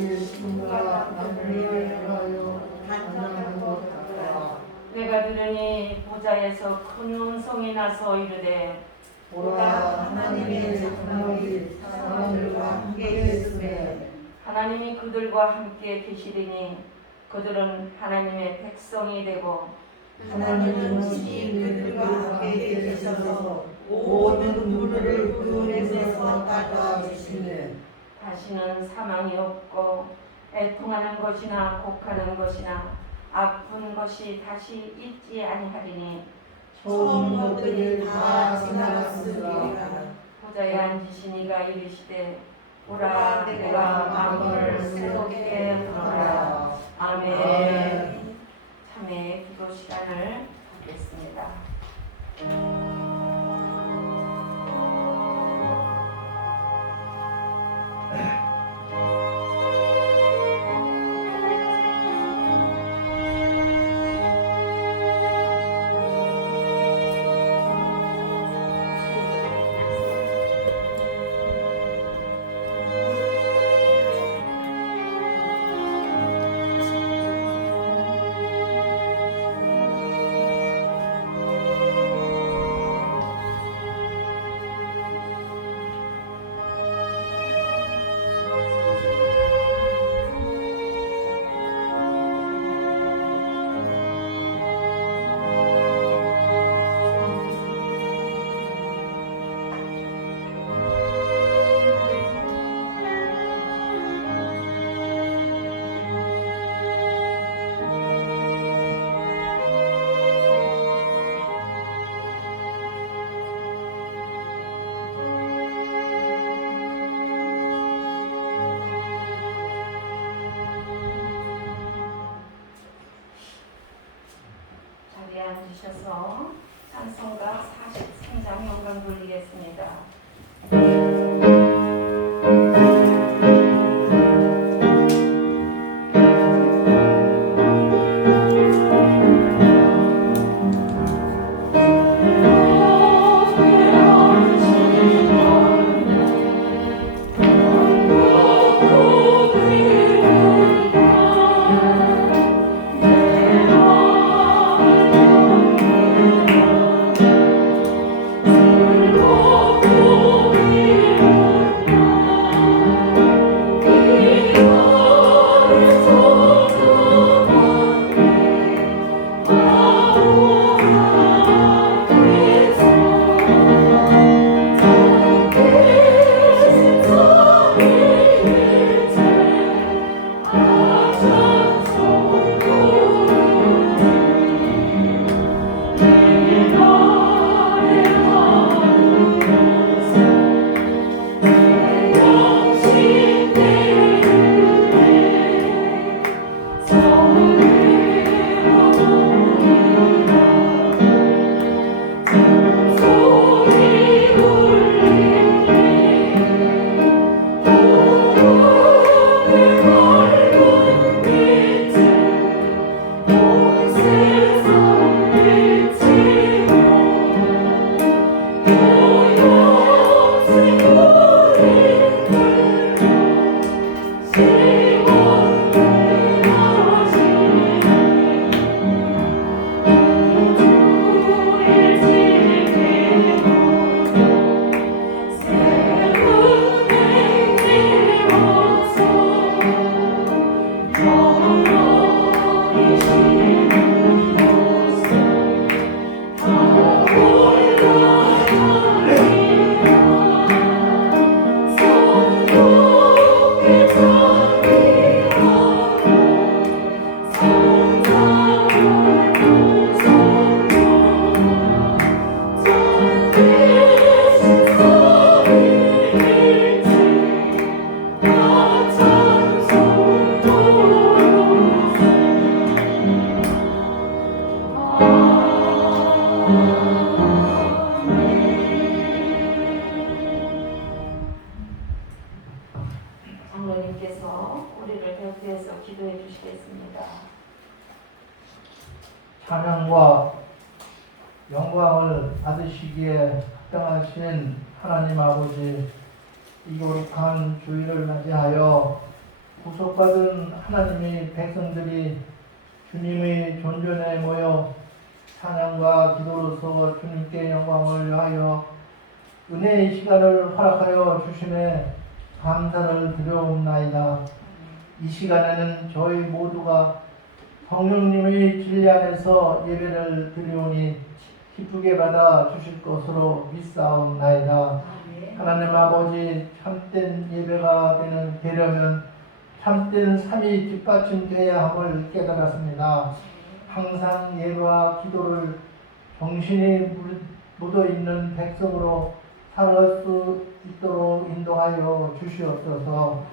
신과 남을 하여 찬양하는 것 같더라. 내가 들으니 보좌에서 큰 음성이 나서 이르되 보라, 하나님의 장막이 사람들과 함께 있으매 하나님이 그들과 함께 계시리니 그들은 하나님의 백성이 되고 하나님은 친히 그들과 함께 계셔서 모든 눈물을 그 눈에서 닦아주시네. 다시는 사망이 없고 애통하는 것이나 곡하는 것이나 아픈 것이 다시 있지 아니하리니 처음 것들이 다 지나갔으리라. 보좌에 앉으신 이가 이르시되 보라 내가 만물을 새롭게 하노라. 아멘. 참회 기도 시간을 갖겠습니다. 자리에 앉으셔서 찬송가 43장 영광 돌리겠습니다. 장로님께서 우리를 대표해서 기도해 주시겠습니다. 찬양과 영광을 받으시기에 합당하신 하나님 아버지, 이 거룩한 주일을 맞이하여 구속받은 하나님의 백성들이 주님의 존전에 모여 찬양과 기도로서 주님께 영광을 위하여 은혜의 시간을 허락하여 주심에 감사를 드려옵나이다. 이 시간에는 저희 모두가 성령님의 진리 안에서 예배를 드리오니 기쁘게 받아 주실 것으로 믿사옵나이다. 하나님 아버지, 참된 예배가 되려면 참된 삶이 뒷받침되어야 함을 깨달았습니다. 항상 예배와 기도를 정신이 묻어있는 백성으로 살아갈 수 있도록 인도하여 주시옵소서.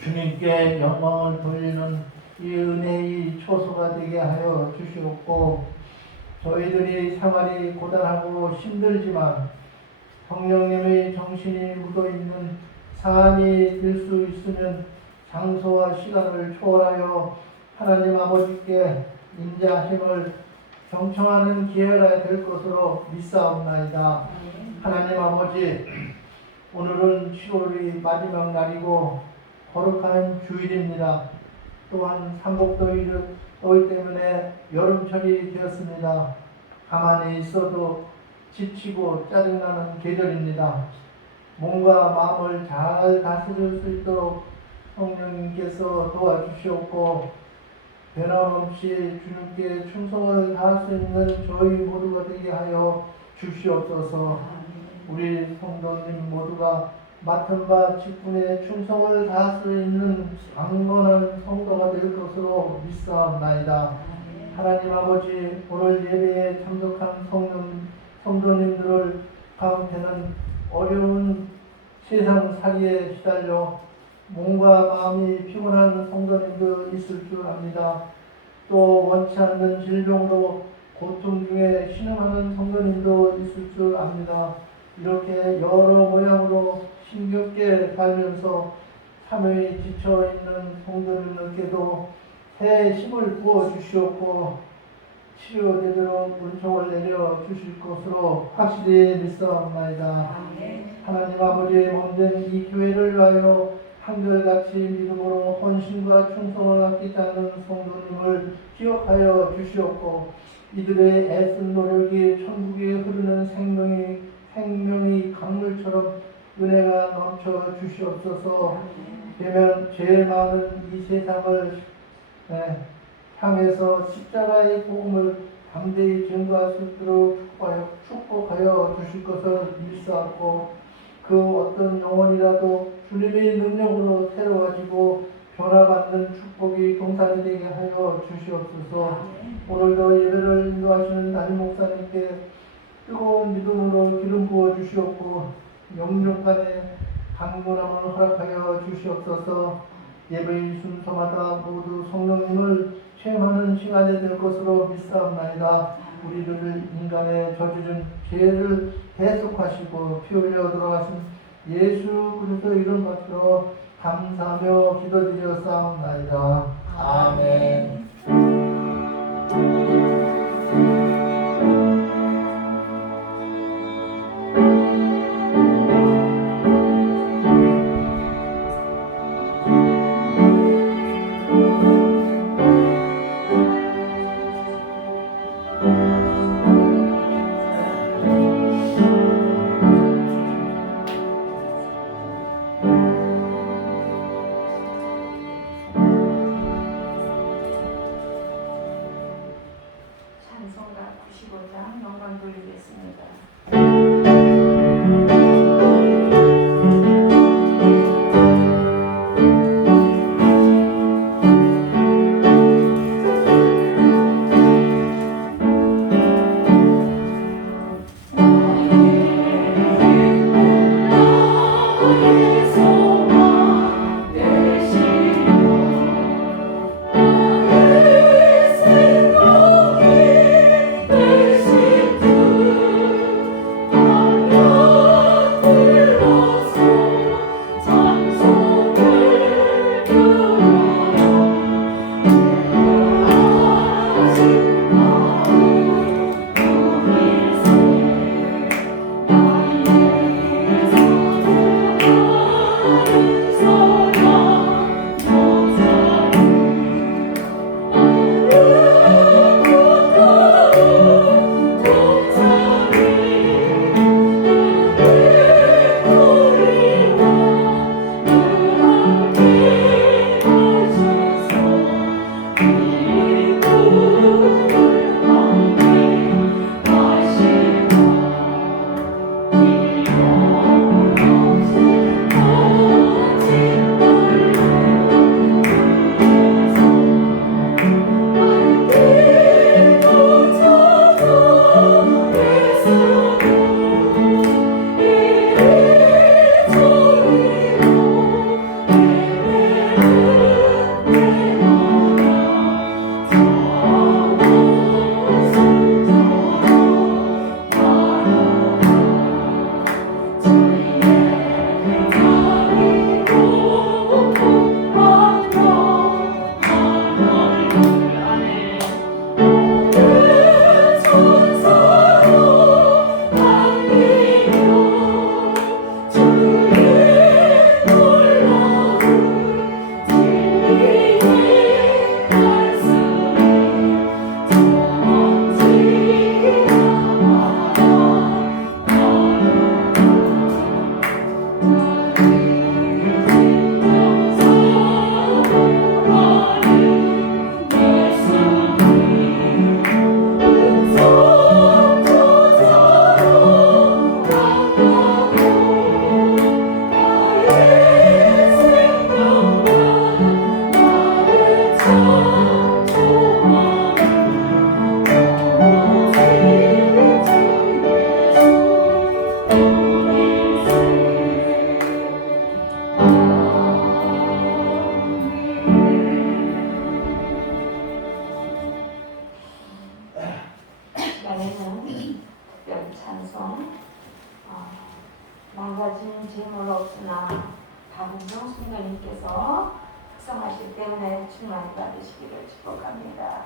주님께 영광을 돌리는 이 은혜의 초소가 되게 하여 주시옵고, 저희들이 생활이 고단하고 힘들지만 성령님의 정신이 묻어있는 삶이 될 수 있으면 장소와 시간을 초월하여 하나님 아버지께 인자하심을 경청하는 기회가 될 것으로 믿사옵나이다. 하나님 아버지, 오늘은 10월의 마지막 날이고 거룩한 주일입니다. 또한 삼복더위 때문에 여름철이 되었습니다. 가만히 있어도 지치고 짜증나는 계절입니다. 몸과 마음을 잘 다스릴 수 있도록 성령님께서 도와주시옵고, 변함없이 주님께 충성을 다할 수 있는 저희 모두가 되게 하여 주시옵소서. 우리 성도님 모두가 맡은 바 직분에 충성을 다할 수 있는 강건한 성도가 될 것으로 믿사옵나이다. 하나님 아버지, 오늘 예배에 참석한 성도님들을 가운데는 어려운 세상살이에 시달려 몸과 마음이 피곤한 성도님도 있을 줄 압니다. 또 원치 않는 질병으로 고통 중에 신음하는 성도님도 있을 줄 압니다. 이렇게 여러 모양으로 힘겹게 살면서 삶에 지쳐있는 성도님들께도 새 힘을 부어주시옵고 치료되도록 은총을 내려 주실 것으로 확실히 믿사옵나이다. 하나님 아버지, 몸된 이 교회를 위하여 한결같이 믿음으로 헌신과 충성을 아끼지 않는 성도님을 기억하여 주시옵고, 이들의 애쓴 노력이 천국에 흐르는 생명의 강물처럼 은혜가 넘쳐 주시옵소서. 되면 제일 많은 이 세상을 향해서 십자가의 복음을 담대히 증거할 수 있도록 축복하여 주실 것을 믿사옵고, 그 어떤 영혼이라도 주님의 능력으로 새로워지고 변화받는 축복이 동산이 되게 하여 주시옵소서. 오늘도 예배를 인도하시는 담임 목사님께 뜨거운 믿음으로 기름 부어 주시옵고, 영육간에 강건함을 허락하여 주시옵소서. 예배의 순서마다 모두 성령님을 체험하는 시간이 될 것으로 믿사옵나이다. 우리를 인간의 저지른 죄를 대속하시고 피 흘려 돌아가신 예수 그리스도 이름 받들어 감사하며 기도드려 싸움나이다. 아멘. 찬송가 95장 영광 돌리겠습니다. 박은정 총장님께서 특성하실 때문에 충만히 받으시기를 축복합니다.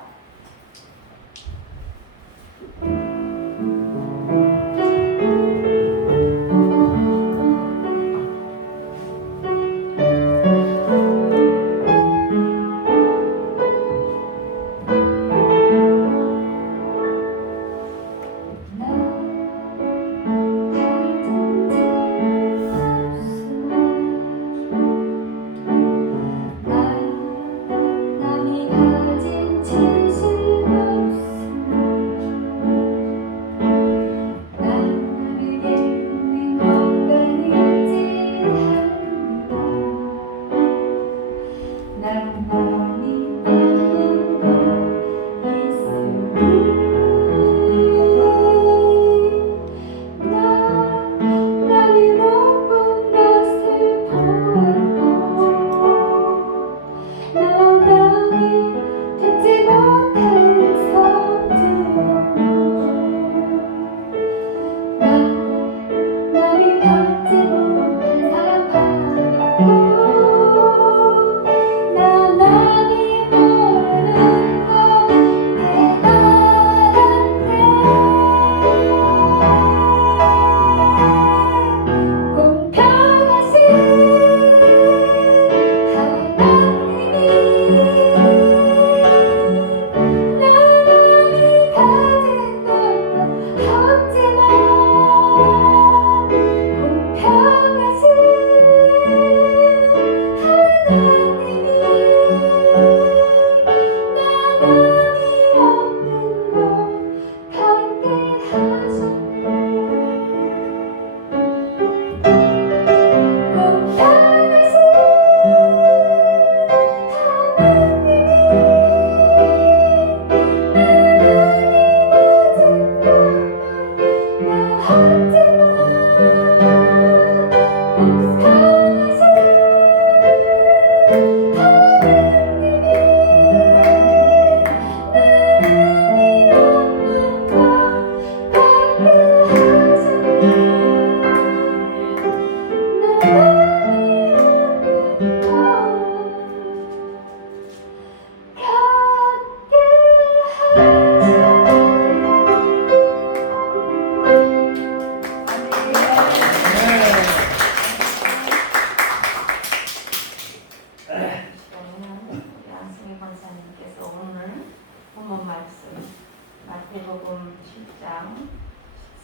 마태복음 7장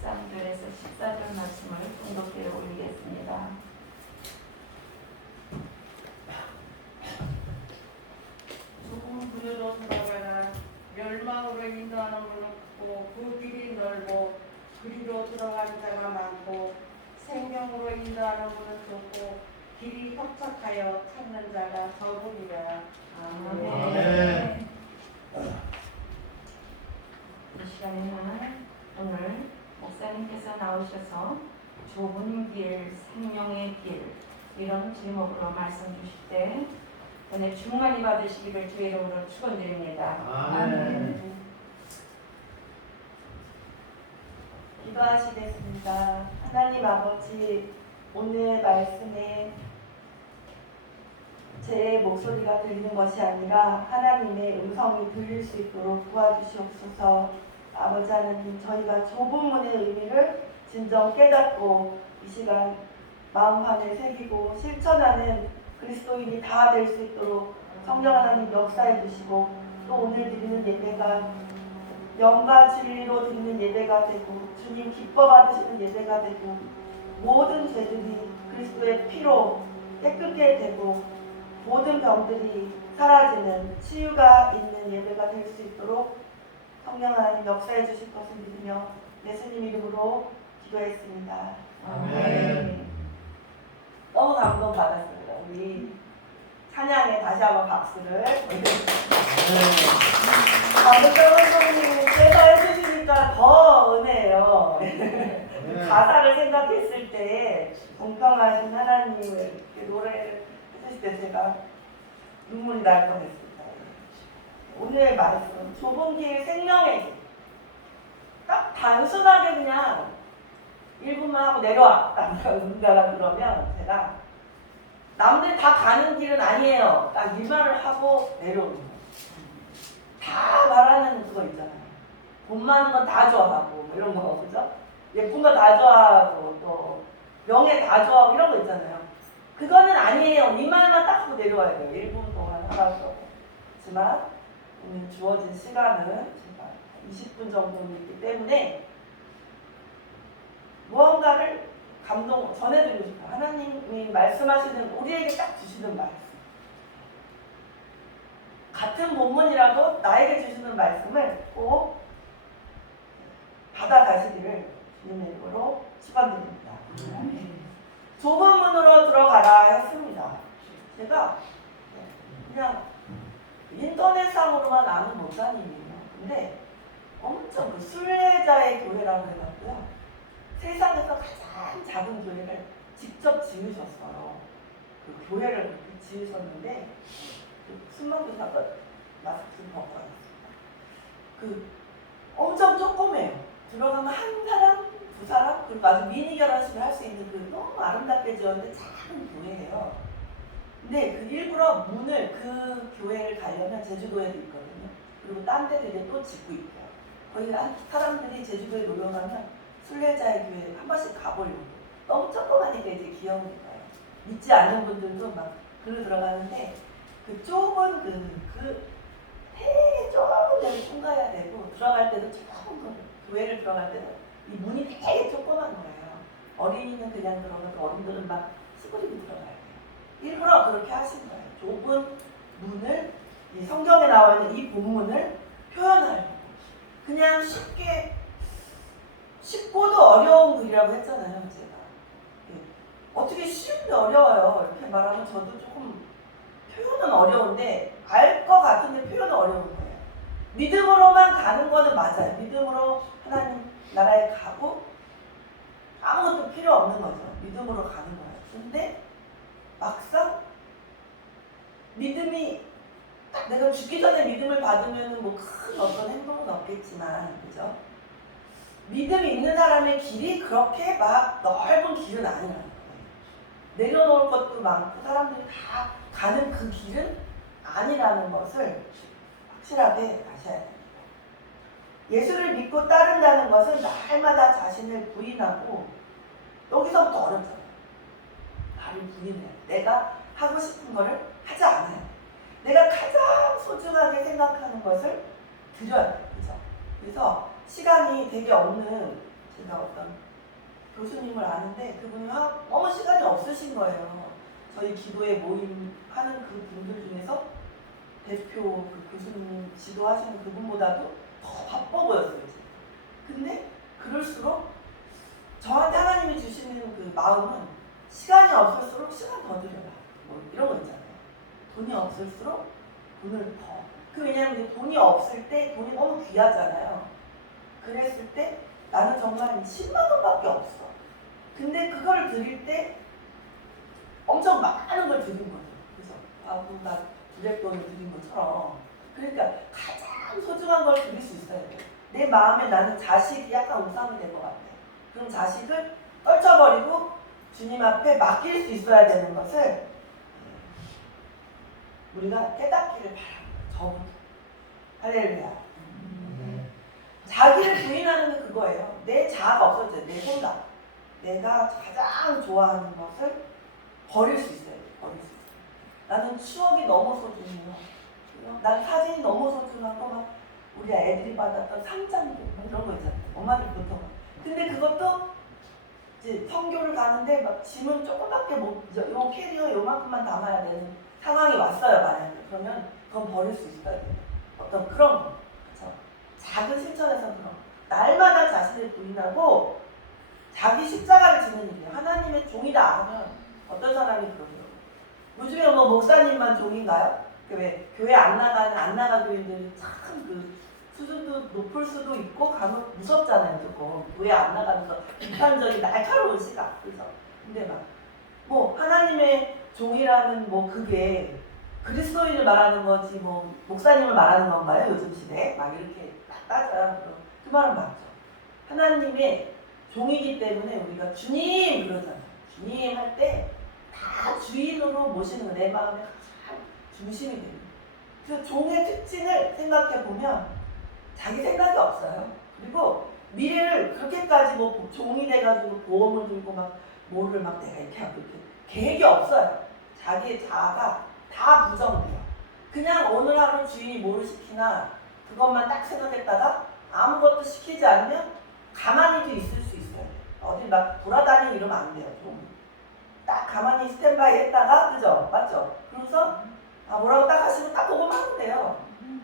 13절에서 14절 말씀을 통독해 올리겠습니다. 좁은 구유로 들어가라. 멸망으로 인도하는 문은 크고 그 길이 넓고 그리로 들어가는 자가 많고 생명으로 인도하는 문은 좁고 길이 협착하여 찾는 자가 적으리라. 아멘. 이 시간에는 오늘 목사님께서 나오셔서 좁은 길, 생명의 길 이런 제목으로 말씀 주실 때 은혜 충만히 받으시기를 주의 이름으로 축원드립니다. 아멘. 기도하시겠습니다. 하나님 아버지, 오늘 말씀에 제 목소리가 들리는 것이 아니라 하나님의 음성이 들릴 수 있도록 도와주시옵소서. 아버지 하나님, 저희가 좁은 문의 의미를 진정 깨닫고 이 시간 마음 안에 새기고 실천하는 그리스도인이 다 될 수 있도록 성령 하나님 역사해 주시고, 또 오늘 드리는 예배가 영과 진리로 드리는 예배가 되고 주님 기뻐 받으시는 예배가 되고 모든 죄들이 그리스도의 피로 깨끗게 되고 모든 병들이 사라지는 치유가 있는 예배가 될 수 있도록 성령 하나님 역사해 주실 것을 믿으며 예수님 이름으로 기도했습니다. 아멘. 너무 감동받았습니다. 우리 찬양에 다시 한번 박수를 감독 선생님께서 해주시니까 더 은혜예요. 가사를 생각했을 때 공평하신 하나님을 이렇게 노래를 해주실 때 제가 눈물이 날 뻔했습니다. 오늘 말씀 좁은 길 생명의 길, 딱 단순하게 그냥 1분만 하고 내려와 라는 응가가 그러면 제가 남들 다 가는 길은 아니에요. 딱 일말을 하고 내려오는 거예요. 다 말하는 그거 있잖아요. 돈 많은 건 다 좋아하고 뭐 이런 거 그죠? 예쁜 거 다 좋아하고 또 명예 다 좋아하고 이런 거 있잖아요. 그거는 아니에요. 일말만 딱 하고 내려와야 돼요. 1분 동안 하라고. 하지만 오늘 주어진 시간은 제가 20분 정도 있기 때문에 무언가를 전해드리고 싶어요. 하나님이 말씀하시는 우리에게 딱 주시는 말씀. 같은 본문이라도 나에게 주시는 말씀을 꼭 받아가시기를 주님의 이름으로 축원드립니다. 좁은 문으로 들어가라 했습니다. 제가 그냥 인터넷상으로만 아는 목사님이에요. 근데 엄청 그 순례자의 교회라고 해갖고요. 세상에서 가장 작은 교회를 직접 지으셨어요. 그 교회를 그렇게 지으셨는데 순만 교사가 마스크를 벗고 왔습니다. 그 엄청 조그매요. 들어가면 한 사람, 두 사람, 그리고 아주 미니 결혼식을 할 수 있는 그 너무 아름답게 지었는데 작은 교회예요. 근데 그 일부러 문을 그 교회를 가려면 제주도에도 있거든요. 그리고 딴 데도 이제 또 짓고 있고요. 거기 사람들이 제주도에 놀러 가면 순례자의 교회에 한 번씩 가보려고. 너무 조그마니까 이제 귀여우니까요. 믿지 않는 분들도 막 글로 들어가는데 그 좁은 되게 좁은 데를 통과해야 되고 들어갈 때도 좁은 거 교회를 들어갈 때도 이 문이 되게 조그만 거예요. 어린이는 그냥 들어가고 어른들은 막 수그리고 들어가야 돼요. 일부러 그렇게 하신 거예요. 좁은 문을 이 성경에 나와 있는 이 본문을 표현하려고. 그냥 쉽고도 어려운 글이라고 했잖아요. 제가 어떻게 쉬운데 어려워요. 이렇게 말하면 저도 조금 표현은 어려운데 알 것 같은데 표현은 어려운 거예요. 믿음으로만 가는 거는 맞아요. 믿음으로 하나님 나라에 가고 아무것도 필요 없는 거죠. 믿음으로 가는 거예요. 근데 막상 믿음이 딱 내가 죽기 전에 믿음을 받으면 뭐 큰 어떤 행동은 없겠지만 그죠? 믿음이 있는 사람의 길이 그렇게 막 넓은 길은 아니라는 거예요. 내려놓을 것도 많고 사람들이 다 가는 그 길은 아니라는 것을 확실하게 아셔야 됩니다. 예수를 믿고 따른다는 것은 날마다 자신을 부인하고 여기서부터 어렵잖아요. 나를 부인해요. 내가 하고 싶은 거를 하지 않아요. 내가 가장 소중하게 생각하는 것을 드려야 돼요. 그죠? 그래서 시간이 되게 없는 제가 어떤 교수님을 아는데 그분이 너무 시간이 없으신 거예요. 저희 기도회 모임 하는 그 분들 중에서 대표 그 교수님 지도하시는 그분보다도 더 바빠 보였어요. 근데 그럴수록 저한테 하나님이 주시는 그 마음은 시간이 없을수록 시간 더 드려라. 뭐 이런 거 있잖아요. 돈이 없을수록 돈을 더. 왜냐면 돈이 없을 때 돈이 너무 귀하잖아요. 그랬을 때 나는 정말 10만 원밖에 없어. 근데 그걸 드릴 때 엄청 많은 걸 드린 거죠. 그래서 나 두랩돈을 드린 것처럼. 그러니까 가장 소중한 걸 드릴 수 있어야 돼요. 내 마음에 나는 자식이 약간 우상이 될 것 같아. 그럼 자식을 떨쳐버리고 주님 앞에 맡길 수 있어야 되는 것을 우리가 깨닫기를 바랍니다. 저부터. 할렐루야. 자기를 부인하는 게 그거예요. 내 자아가 없어져요. 내 생각. 내가 가장 좋아하는 것을 버릴 수 있어요. 버릴 수 있어요. 나는 추억이 너무 소중해요. 난 사진이 너무 소중하고 막 우리 애들이 받았던 상장도 이런 거 있잖아요. 엄마들 보통. 근데 그것도 이제 성교를 가는데 막 짐은 조금밖에 못, 요 캐리어 요만큼만 담아야 되는 상황이 왔어요. 만약에. 그러면 그건 버릴 수 있어야 돼요. 어떤 그런 거. 그렇죠? 작은 실천에서 그런 거. 날마다 자신을 부인하고 자기 십자가를 지는 일이에요. 하나님의 종이다 하면 어떤 사람이 그러더라고요. 요즘에 뭐 목사님만 종인가요? 왜 교회 안 나가 교인들이 참 그 수준도 높을 수도 있고 간혹 무섭잖아요. 조금 교회 안 나가면서 비판적인 날카로운 시각. 그래서 근데 막 뭐 하나님의 종이라는 뭐 그게 그리스도인을 말하는 거지 뭐 목사님을 말하는 건가요? 요즘 시대에 막 이렇게 딱 따져요. 그 말은 맞죠. 하나님의 종이기 때문에 우리가 주님 그러잖아요. 주님 할 때 다 주인으로 모시는 거예요. 내 마음의 가장 중심이 되는 거예요. 그래서 종의 특징을 생각해 보면 자기 생각이 없어요. 그리고 미래를 그렇게까지 뭐 종이 돼가지고 보험을 들고 막 뭐를 막 내가 이렇게 하고 이렇게 계획이 없어요. 자기의 자아가 다 부정돼요. 그냥 오늘 하루 주인이 뭐를 시키나 그것만 딱 생각했다가 아무것도 시키지 않으면 가만히도 있을 수 있어요. 어디 막 돌아다니고 이러면 안 돼요. 좀 딱 가만히 스탠바이 했다가, 그죠? 맞죠? 그래서 뭐라고 딱 하시면 딱 보고만 하면 돼요.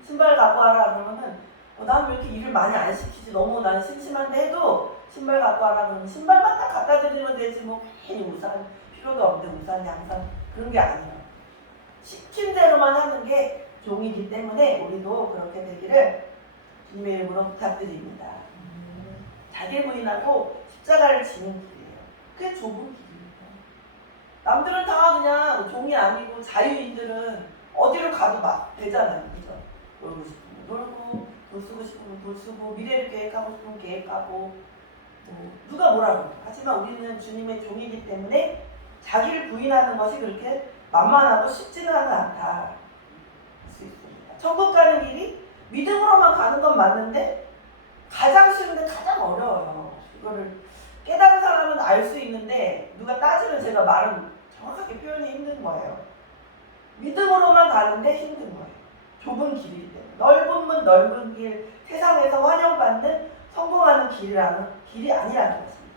신발 갖고 와라 그러면은 난 왜 이렇게 일을 많이 안 시키지? 너무 난 심심한데 해도 신발 갖고 와라 그러면 신발만 딱 갖다 드리면 되지 뭐 괜히 우산 필요도 없는데 우산 양산 그런 게 아니에요. 시킨 대로만 하는 게 종이기 때문에 우리도 그렇게 되기를 주님의 이름으로 부탁드립니다. 자기 부인하고 십자가를 지는 길이에요. 그게 좁은 길이에요. 남들은 다 그냥 종이 아니고 자유인들은 어디로 가도 막 되잖아요. 그죠? 놀고 싶으면 놀고 돈 쓰고 싶으면 돈 쓰고 미래를 계획하고 싶으면 계획하고 누가 뭐라고. 하지만 우리는 주님의 종이기 때문에 자기를 부인하는 것이 그렇게 만만하고 쉽지는 않다 할 수 있습니다. 천국 가는 길이 믿음으로만 가는 건 맞는데 가장 쉬운데 가장 어려워요. 이거를 깨달은 사람은 알 수 있는데 누가 따지면 제가 말은 정확하게 표현이 힘든 거예요. 믿음으로만 가는데 힘든 거예요. 좁은 길이기 때문에. 넓은 문 넓은 길, 세상에서 환영받는 성공하는 길이 아니라는 것입니다.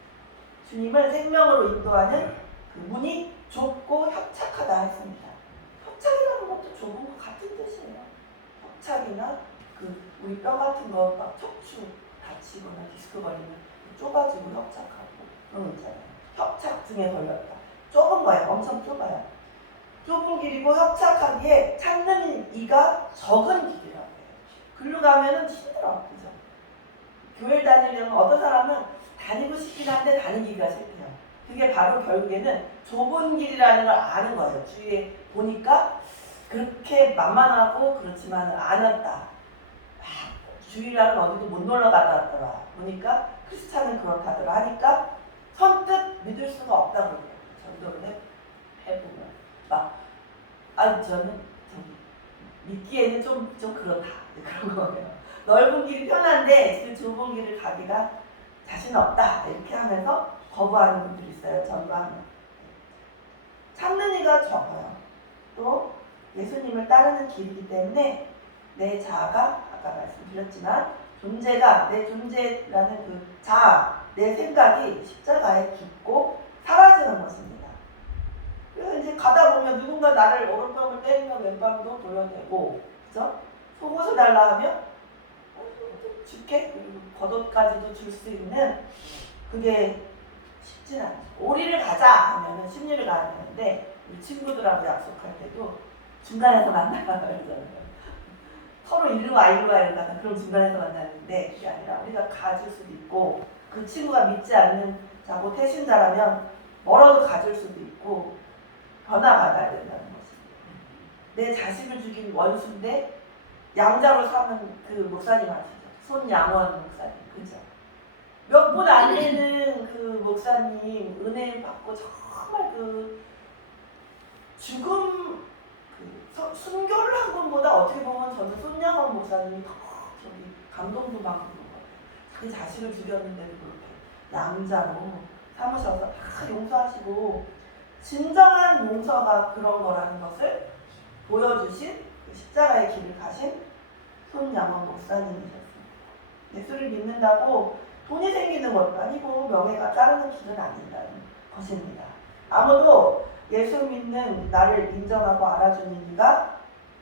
주님은 생명으로 인도하는 그 문이 좁고 협착하다 했습니다. 협착이라는 것도 좁은 것 같은 뜻이에요. 협착이나 우리 뼈 같은 거 막 척추 다치거나 디스크 걸리면 좁아지고 협착하고 그런 거 있잖아요. 협착증에 걸렸다. 좁은 거예요. 엄청 좁아요. 좁은 길이고 협착하기에 찾는 이가 적은 길이라고 해요. 글로 가면은 힘들어. 그죠? 교회를 다니려면 어떤 사람은 다니고 싶긴 한데 다니기가 싫대요. 그게 바로 결국에는 좁은 길이라는 걸 아는 거예요. 주위에 보니까 그렇게 만만하고 그렇지만 않았다. 주일날은 어디도 못 놀러 가더라. 보니까 크리스찬은 그렇다더라 하니까 선뜻 믿을 수가 없다고 그래요. 전도를 해보면 저는 믿기에는 좀 그렇다 그런 거예요. 넓은 길이 편한데 그 좁은 길을 가기가 자신 없다 이렇게 하면서 거부하는 분들이 있어요. 전도하면 찾는 이가 적어요. 또 예수님을 따르는 길이기 때문에 내 자아가 아까 말씀드렸지만 존재가 내 존재라는 그 자아, 내 생각이 십자가에 죽고 사라지는 것입니다. 그래서 이제 가다 보면 누군가 나를 오른쪽을 때리면 왼방도 돌려대고, 그죠? 속옷을 달라 하면 줄게 그리고 겉옷까지도 줄 수 있는 그게 쉽진 않죠. 오리를 가자 하면은 심리를 가야 되는데 우리 친구들하고 약속할 때도 중간에서 만나라 그러잖아요. 서로 일로 와 이러다가 그럼 중간에서 만나는데 그게 아니라 우리가 가줄 수도 있고 그 친구가 믿지 않는 자고 태신자라면 멀어도 가줄 수도 있고 변화받아야 된다는 것입니다. 내 자식을 죽인 원수인데 양자로 사는 그 목사님 아시죠? 손양원 목사님, 그죠? 몇 분 안 되는 그 목사님 은혜 받고 정말 그 죽음 순교를 한 분보다 어떻게 보면 저는 손양원 목사님이 더 감동도 받고 그런 것 같아요. 자기 자식을 죽였는데도 그렇게 양자로 삼으셔서 다 용서하시고 진정한 용서가 그런 거라는 것을 보여주신 그 십자가의 길을 가신 손양원 목사님이셨습니다. 예수를 믿는다고 돈이 생기는 것도 아니고 명예가 따르는 길은 아니라는 것입니다. 아무도 예수 믿는 나를 인정하고 알아주는 이가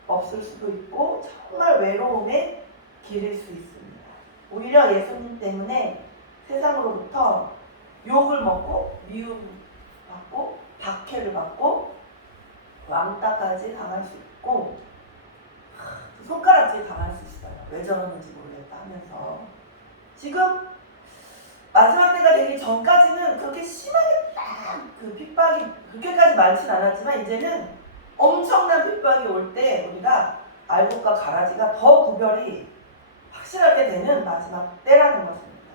없을 수도 있고 정말 외로움의 길일 수 있습니다. 오히려 예수님 때문에 세상으로부터 욕을 먹고 미움 받고 박해를 받고 왕따까지 당할 수 있고 손가락질 당할 수 있어요. 왜 저러는지 모르겠다 하면서 지금 마지막 때가 되기 전까지는 그렇게 심하게 딱 그 핍박이 그렇게까지 많진 않았지만 이제는 엄청난 핍박이 올 때 우리가 알곡과 가라지가 더 구별이 확실하게 되는 마지막 때라는 것입니다.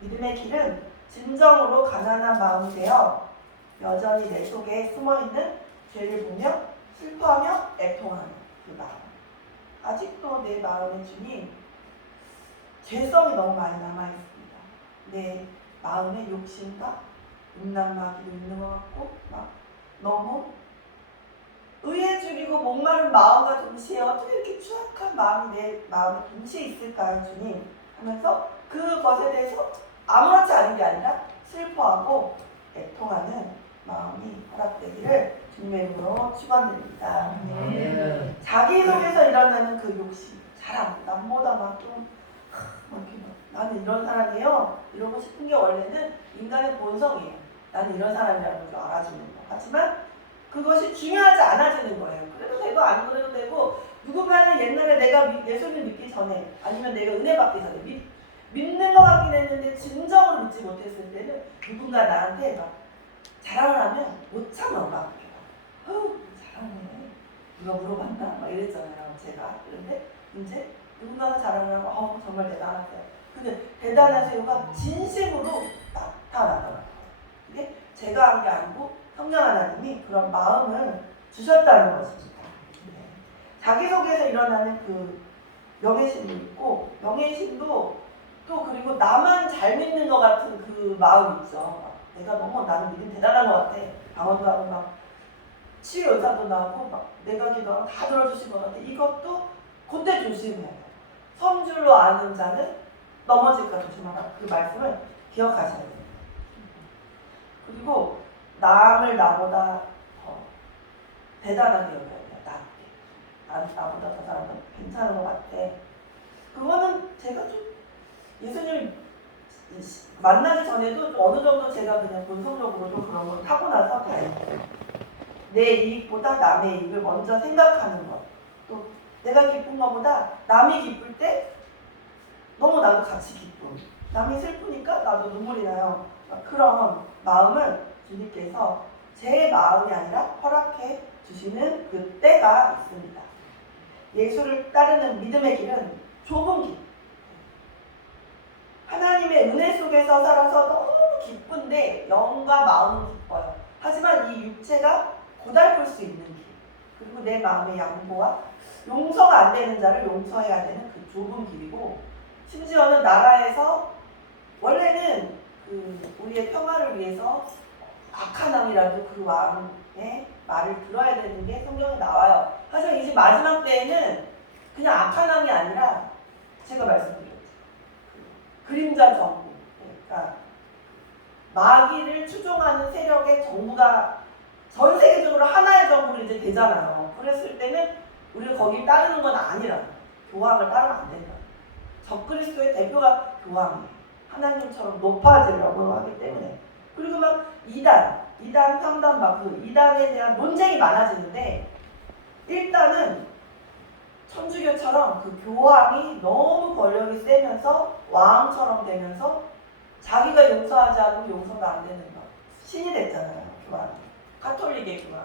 믿음의 길은 진정으로 가난한 마음이 되어 여전히 내 속에 숨어있는 죄를 보며 슬퍼하며 애통하는 그 마음. 아직도 내 마음에 주님 죄성이 너무 많이 남아있습니다. 내 마음에 욕심과 음란마귀도 있는 것 같고 막 너무 의에 줄이고 목마른 마음과 동시에 어떻게 이렇게 추악한 마음이 내 마음에 동시에 있을까요, 주님? 하면서 그것에 대해서 아무렇지 않은 게 아니라 슬퍼하고 애통하는 마음이 허락되기를 주님의 이름으로 축원드립니다. 아멘. 자기 속에서 일어나는 그 욕심, 자랑, 남보다 막좀 나는 이런 사람이에요. 이러고 싶은 게 원래는 인간의 본성이에요. 나는 이런 사람이라는 걸 알아주는 거. 하지만 그것이 중요하지 않아지는 거예요. 그래도 되고 안 그래도 되고 누군가는 옛날에 내가 예수를 믿기 전에 아니면 내가 은혜 받기 전에 믿는 것 같긴 했는데 진정으로 믿지 못했을 때는 누군가 나한테 막 자랑을 하면 못 참아 막 잘하네 누가 물어봤나 막 이랬잖아요 제가. 그런데 이제 누군가가 자랑을 하고 정말 대단하세요. 근데 대단하세요가 진심으로 나타나더라고요. 이게 제가 한 게 아니고 성령 하나님이 그런 마음을 주셨다는 것입니다. 네. 자기 속에서 일어나는 그 명예심도 있고 명예심도 또 그리고 나만 잘 믿는 것 같은 그 마음 있죠. 내가 너무 나는 믿음 대단한 것 같아. 방언도 하고 막 치유 의사도 나고 막 내가 기도하고 다 들어주신 것 같아. 이것도 그때 조심해야 돼요. 선줄로 아는 자는 넘어질까 조심하라. 그 말씀을 기억하셔야 됩니다. 그리고 남을 나보다 더 대단하게 여겨야 돼요. 나보다 더 사람은 괜찮은 것 같아. 그거는 제가 좀 예수님 만나기 전에도 어느 정도 제가 그냥 본성적으로도 그런 걸 타고나서 다행이에요. 내 이익보다 남의 이익을 먼저 생각하는 것. 또 내가 기쁜 것보다 남이 기쁠 때 너무 나도 같이 기쁨. 남이 슬프니까 나도 눈물이 나요. 그런 마음을 주님께서 제 마음이 아니라 허락해 주시는 그 때가 있습니다. 예수를 따르는 믿음의 길은 좁은 길. 하나님의 은혜 속에서 살아서 너무 기쁜데 영과 마음은 기뻐요. 하지만 이 육체가 고달플 수 있는 길. 그리고 내 마음의 양보와 용서가 안 되는 자를 용서해야 되는 그 좁은 길이고 심지어는 나라에서 원래는 그 우리의 평화를 위해서 악한 왕이라도 그 왕의 말을 들어야 되는 게 성경에 나와요. 하지만 이제 마지막 때에는 그냥 악한 왕이 아니라 제가 말씀드렸죠. 그림자 정부, 그러니까 마귀를 추종하는 세력의 정부가 전 세계적으로 하나의 정부로 이제 되잖아요. 그랬을 때는 우리가 거기 따르는 건 아니라 교황을 따르면 안 된다. 적그리스도의 대표가 교황이에요. 하나님처럼 높아지려고 하기 때문에. 그리고 막 2단, 3단 막 그 2단에 대한 논쟁이 많아지는데 일단은 천주교처럼 그 교황이 너무 권력이 세면서 왕처럼 되면서 자기가 용서하지 않으면 용서가 안 되는 거. 신이 됐잖아요, 교황이. 가톨릭의 교황.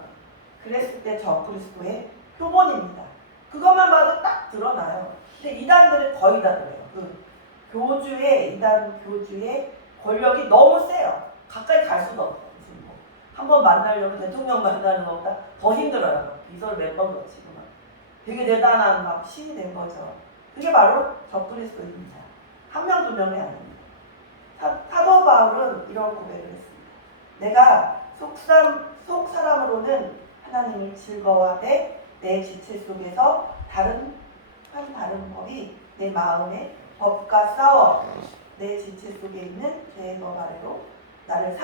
그랬을 때 적그리스도의 표본입니다. 그것만 봐도 딱 드러나요. 근데 이단들은 거의 다 그래요. 그 교주의 이단 교주의 권력이 너무 세요. 가까이 갈 수도 없어. 무슨 뭐 한번 만나려면 대통령 만나는 것보다 더 힘들어요. 비서를 몇 번 거치고 막 되게 대단한 막 신이 된 거죠. 그게 바로 적그리스도입니다. 한 명 두 명이 아닙니다. 사도 바울은 이런 고백을 했습니다. 내가 속 사람으로는 하나님을 즐거워하되 내 지체 속에서 다른 법이 내 마음의 법과 싸워 내 지체 속에 있는 죄의 법 아래로 나를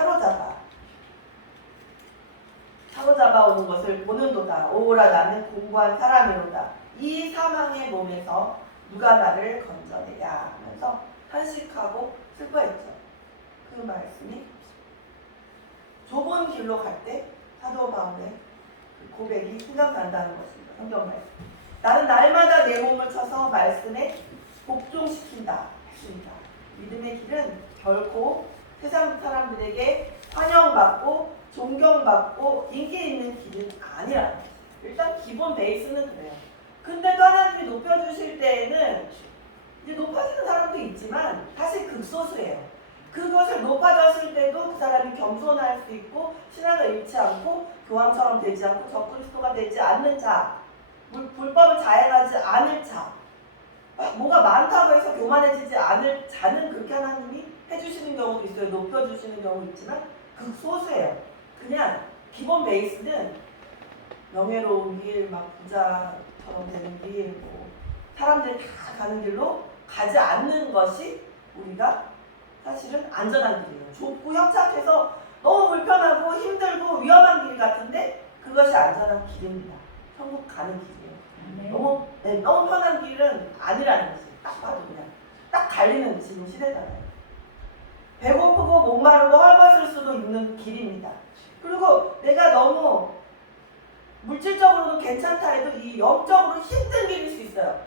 사로잡아 오는 것을 보는도다. 오라 나는 공고한 사람이로다. 이 사망의 몸에서 누가 나를 건져내야 하면서 탄식하고 슬퍼했죠. 그 말씀이 좁은 길로 갈 때 사도 바울의 그 고백이 생각난다는 것입니다. 성경 말씀. 나는 날마다 내 몸을 쳐서 말씀에 복종시킨다 했습니다. 믿음의 길은 결코 세상 사람들에게 환영받고 존경받고 인기 있는 길은 아니라는 거죠. 일단 기본 베이스는 그래요. 근데도 하나님이 높여주실 때에는 이제 높아지는 사람도 있지만 사실 극소수예요. 그것을 높아졌을 때도 그 사람이 겸손할 수 있고 신앙을 잃지 않고 교황처럼 되지 않고 적그리스도가 되지 않는 자, 불법을 자행하지 않을 자, 뭐가 많다고 해서 교만해지지 않을 자는 그렇게 하나님이 해주시는 경우도 있어요. 높여주시는 경우도 있지만 극소수예요. 그냥 기본 베이스는 명예로운 길, 막 부자처럼 되는 길, 뭐 사람들이 다 가는 길로 가지 않는 것이 우리가 사실은 안전한 길이에요. 좁고 협착해서 너무 불편하고 힘들고 위험한 길 같은데 그것이 안전한 길입니다. 천국 가는 길이에요. 너무 편한 길은 아니라는 거지. 딱 봐도 그냥 딱 갈리는 지금 시대잖아요. 배고프고 목마르고 헐벗을 수도 있는 길입니다. 그리고 내가 너무 물질적으로도 괜찮다 해도 이 영적으로 힘든 길일 수 있어요.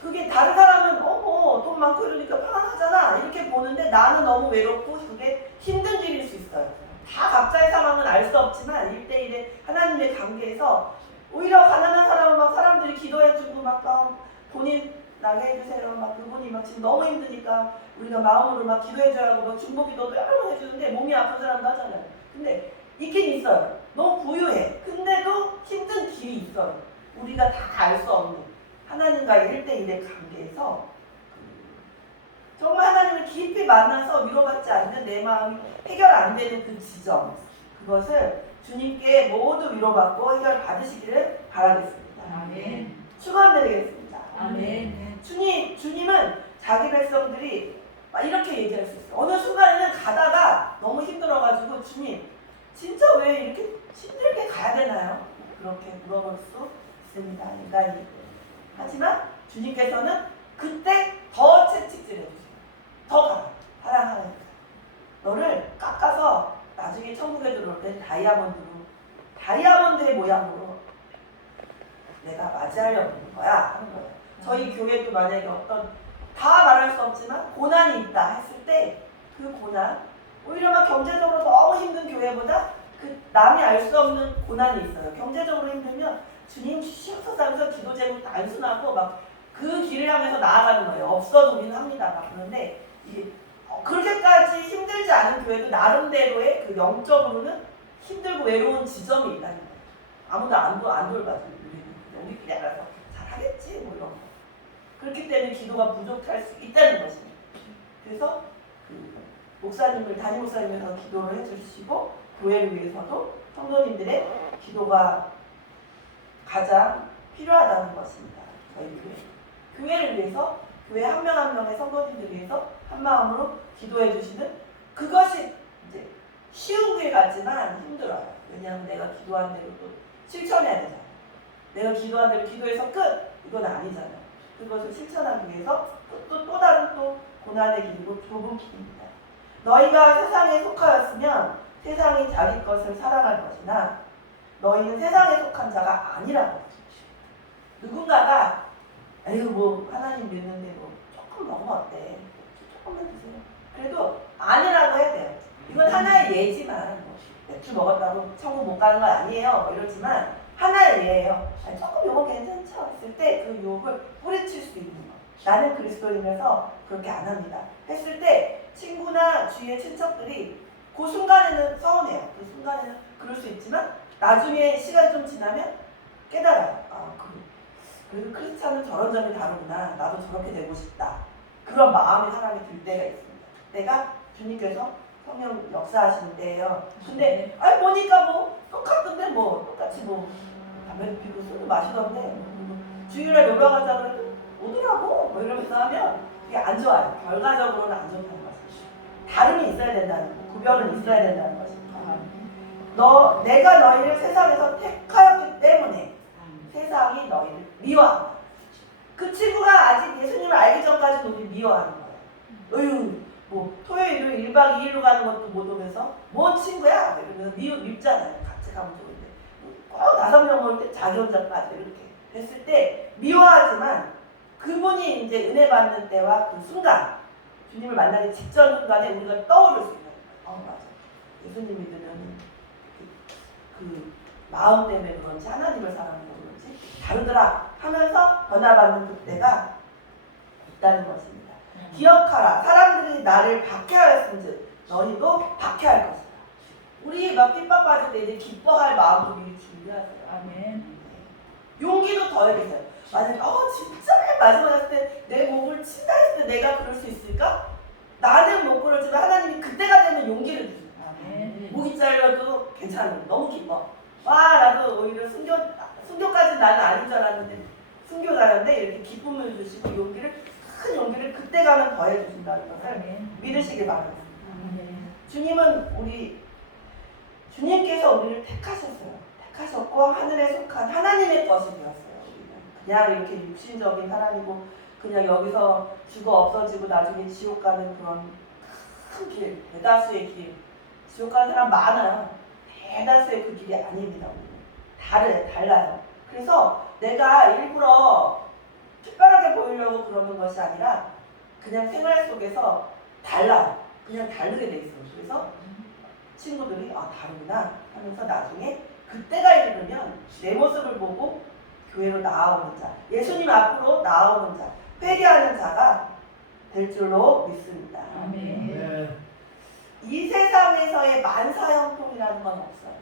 그게 다른 사람은 돈 많고 이러니까 편안하잖아 이렇게 보는데 나는 너무 외롭고 그게 힘든 길일 수 있어요. 다 각자의 상황은 알 수 없지만 1대1의 하나님의 관계에서 오히려 가난한 사람은 막 사람들이 기도해주고 막 돈이 나게 해주세요. 막 그분이 막 지금 너무 힘드니까 우리가 마음으로 막 기도해줘야 하고 막 중보기도도 여러 번 해주는데 몸이 아픈 사람도 하잖아요. 근데 있긴 있어요. 너무 부유해. 근데도 힘든 길이 있어요. 우리가 다 알 수 없는 하나님과의 1대1의 관계에서 정말 하나님을 깊이 만나서 위로받지 않는 내 마음이 해결 안 되는 그 지점, 그것을 주님께 모두 위로받고 해결 받으시기를 바라겠습니다. 아멘. 축원드리겠습니다. 아멘. 주님은 자기 백성들이 막 이렇게 얘기할 수 있어요. 어느 순간에는 가다가 너무 힘들어가지고 주님 진짜 왜 이렇게 힘들게 가야 되나요? 그렇게 물어볼 수 있습니다. 인간이. 하지만 주님께서는 그때 더 채찍질 해주세요. 더 가라. 사랑하는 너를 깎아서 나중에 천국에 들어올 때 다이아몬드의 모양으로 내가 맞이하려고 하는 거야 하는 거예요. 저희 교회도 만약에 어떤 다 말할 수 없지만 고난이 있다 했을 때 그 고난 오히려 막 경제적으로 너무 힘든 교회보다 그 남이 알 수 없는 고난이 있어요. 경제적으로 힘들면 주님 주시옵소서 하면서 기도 제목 단순하고 막 그 길을 향해서 나아가는 거예요. 없어도 우리는 합니다. 막 그런데 이게 그렇게까지 힘들지 않은 교회도 나름대로의 그 영적으로는 힘들고 외로운 지점이 있다는 거예요. 아무도 안 돌봐줘. 우리끼리 알아서 잘하겠지 뭐 이런 거. 그렇기 때문에 기도가 부족할 수 있다는 것입니다. 그래서 담임 목사님께서 기도를 해주시고 교회를 위해서도 성도님들의 기도가 가장 필요하다는 것입니다. 저희 교회를 위해서 교회 한 명 한 명의 성도님들 위해서 한 마음으로 기도해 주시는 그것이 이제 쉬운 길 같지만 힘들어요. 왜냐하면 내가 기도한 대로 또 실천해야 되잖아요. 내가 기도한 대로 기도해서 끝! 이건 아니잖아요. 그것을 실천하기 위해서 또 다른 또 고난의 길이고 좁은 길입니다. 너희가 세상에 속하였으면 세상이 자기 것을 사랑할 것이나 너희는 세상에 속한 자가 아니라고. 누군가가 아이고 뭐 하나님 믿는데 뭐 조금 먹으면 어때? 조금만 드세요. 그래도 아니라고 해야 돼요. 이건 하나의 예지만 뭐 맥주 먹었다고 천국 못 가는 건 아니에요. 뭐 이러지만 하나의 예예요. 아니, 조금 요거 괜찮죠? 했을 때 그 유혹을 뿌리칠 수 있는 거. 나는 그리스도인이라서 그렇게 안 합니다. 했을 때 친구나 주위의 친척들이 그 순간에는 서운해요. 그 순간에는 그럴 수 있지만 나중에 시간이 좀 지나면 깨달아요. 그래도 크리스찬은 저런 점이 다르구나. 나도 저렇게 되고 싶다. 그런 마음의 사람이 들 때가 있습니다. 때가 주님께서 성령 역사하시는 때예요. 근데 보니까 뭐 똑같던데 뭐 똑같이 뭐 담배도 피고 술도 마시던데 주일에 놀러 가자 그래도 오더라고 뭐 이러면서 하면 이게 안 좋아요. 결과적으로는 안 좋다는 것이죠. 다름이 있어야 된다는 거, 구별은 있어야 된다는 것입니다. 내가 너희를 세상에서 택하였기 때문에 세상이 너희를 미워한다. 그 친구가 아직 예수님을 알기 전까지는 우리 미워하는 거예요. 어휴, 뭐 토요일을 1박 2일로 가는 것도 못 오면서 뭔 친구야? 이러면서 밉잖아요. 같이 가면 좋은데 꼭 5명 올 때 자기 혼자까지 이렇게 됐을 때 미워하지만 그분이 이제 은혜 받는 때와 그 순간 주님을 만나기 직전 순간에 우리가 떠오를 수 있는 거예요. 맞아. 예수님 믿으면 그 마음 때문에 그런지 하나님을 사랑하는 그런지 다르더라 하면서 변화받는 그때가 있다는 것입니다. 기억하라. 사람들이 나를 박해하였은즉 너희도 박해할 것이다. 우리 막 핍박받을 때 이제 기뻐할 마음도 미리 준비하세요. 아멘. 용기도 더해주세요. 만약에 진짜 맨 마지막에 했을 때 내 목을 친다 했을 때 내가 그럴 수 있을까? 나는 못 그러지만 하나님이 그때가 되면 용기를 주십니다. 아멘. 목이 잘려도 괜찮아요. 너무 기뻐. 와 나도 오히려 순교까지 나는 아닌 줄 알았는데 순교자였는데 이렇게 기쁨을 주시고 큰 용기를 그때 가면 더해 주신다는 것을 아멘. 믿으시길 바랍니다. 아멘. 주님은 주님께서 우리를 택하셨어요. 택하셨고 하늘에 속한 하나님의 것이 되었어요. 우리는 그냥 이렇게 육신적인 사람이고 그냥 여기서 죽어 없어지고 나중에 지옥 가는 그런 큰 길, 대다수의 길. 지옥 가는 사람 많아요. 대다수의 그 길이 아닙니다. 우리는 달라요. 그래서 내가 일부러 특별하게 보이려고 그러는 것이 아니라 그냥 생활 속에서 달라요. 그냥 다르게 돼 있어요. 그래서 친구들이 다르구나 하면서 나중에 그때가 이르면 내 모습을 보고 교회로 나아오는 자, 예수님 앞으로 나아오는 자, 회개하는 자가 될 줄로 믿습니다. 아멘. 이 세상에서의 만사형통이라는 건 없어요.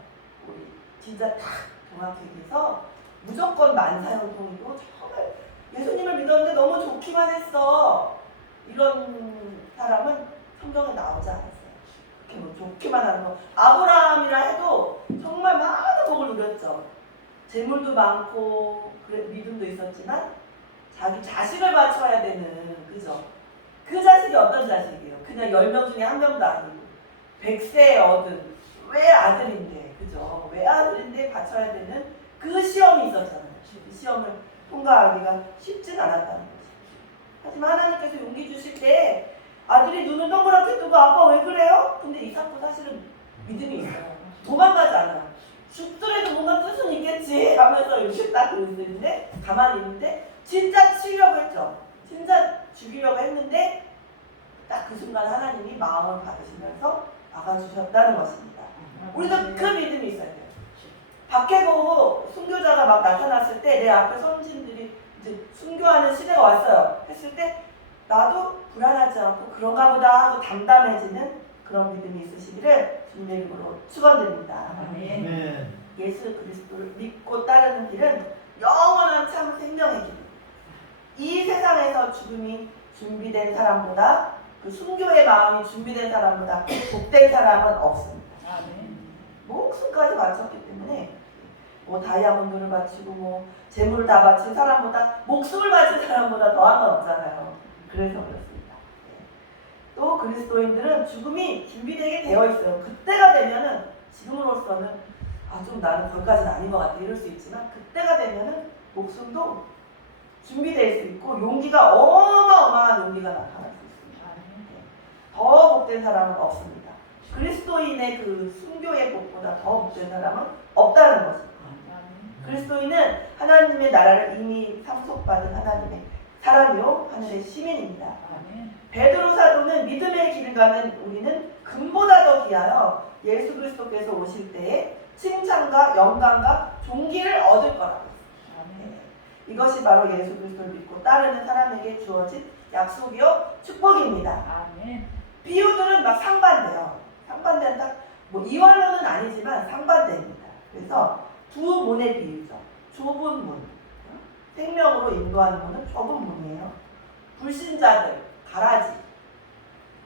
우리 진짜 딱 정확히 얘기해서 무조건 만사형통이고 정말 예수님을 믿었는데 너무 좋기만 했어. 이런 사람은 성경에 나오지 않았어요. 그렇게 뭐 좋기만 하는 거. 아브라함이라 해도 정말 많은 복을 누렸죠. 재물도 많고 믿음도 있었지만 자기 자식을 바쳐야 되는 그죠? 그 자식이 어떤 자식이에요? 그냥 10명 중에 1명도 아니고 100세에 얻은 외아들인데 그죠? 외아들인데 바쳐야 되는 그 시험이 있었잖아요. 그 시험을 통과하기가 쉽진 않았다는 거죠. 하지만 하나님께서 용기 주실 때 아들이 눈을 동그랗게 뜨고 아빠 왜 그래요? 근데 이삭도 사실은 믿음이 있어요. 도망가지 않아요. 죽더라도 뭔가 뜻은 있겠지 하면서 이렇게 딱 있는데 가만히 있는데 진짜 치려고 했죠. 진짜 죽이려고 했는데 딱 그 순간 하나님이 마음을 받으시면서 막아주셨다는 것입니다. 우리도 그 믿음이 있어야 돼요. 밖에 보고 순교자가 막 나타났을 때 내 앞에 선진들이 이제 순교하는 시대가 왔어요 했을 때 나도 불안하지 않고 그런가 보다 하고 담담해지는 그런 믿음이 있으시기를 주님의 이름으로 축원드립니다. 아멘. 예수 그리스도를 믿고 따르는 길은 영원한 참 생명의 길입니다. 이 세상에서 죽음이 준비된 사람보다 그 순교의 마음이 준비된 사람보다 복된 사람은 없습니다. 아멘. 목숨까지 바쳤기 때문에 뭐 다이아몬드를 바치고 뭐 재물을 다 바친 사람보다 목숨을 바친 사람보다 더한 건 없잖아요. 그래서 그렇습니다. 또 그리스도인들은 죽음이 준비되게 되어 있어요. 그때가 되면은 지금으로서는 좀 나는 거기까지는 아닌 것 같아 이럴 수 있지만 그때가 되면은 목숨도 준비될 수 있고 용기가 어마어마한 용기가 나타날 수 있습니다. 더 복된 사람은 없습니다. 그리스도인의 그 순교의 복보다 더 복된 사람은 없다는 것입니다. 그리스도인은 하나님의 나라를 이미 상속받은 하나님의 사람이요 하늘의 시민입니다. 베드로 사도는 믿음의 길을 가는 우리는 금보다 더 귀하여 예수 그리스도께서 오실 때에 칭찬과 영광과 존귀를 얻을 거라고 했습니다. 이것이 바로 예수 그리스도를 믿고 따르는 사람에게 주어진 약속이요 축복입니다. 아멘. 비유들은 막 상반돼요. 상반되는 딱뭐 이원론은 아니지만 상반됩니다. 그래서 두 문의 비유죠. 좁은 문, 생명으로 인도하는 문은 좁은 문이에요. 불신자들, 가라지,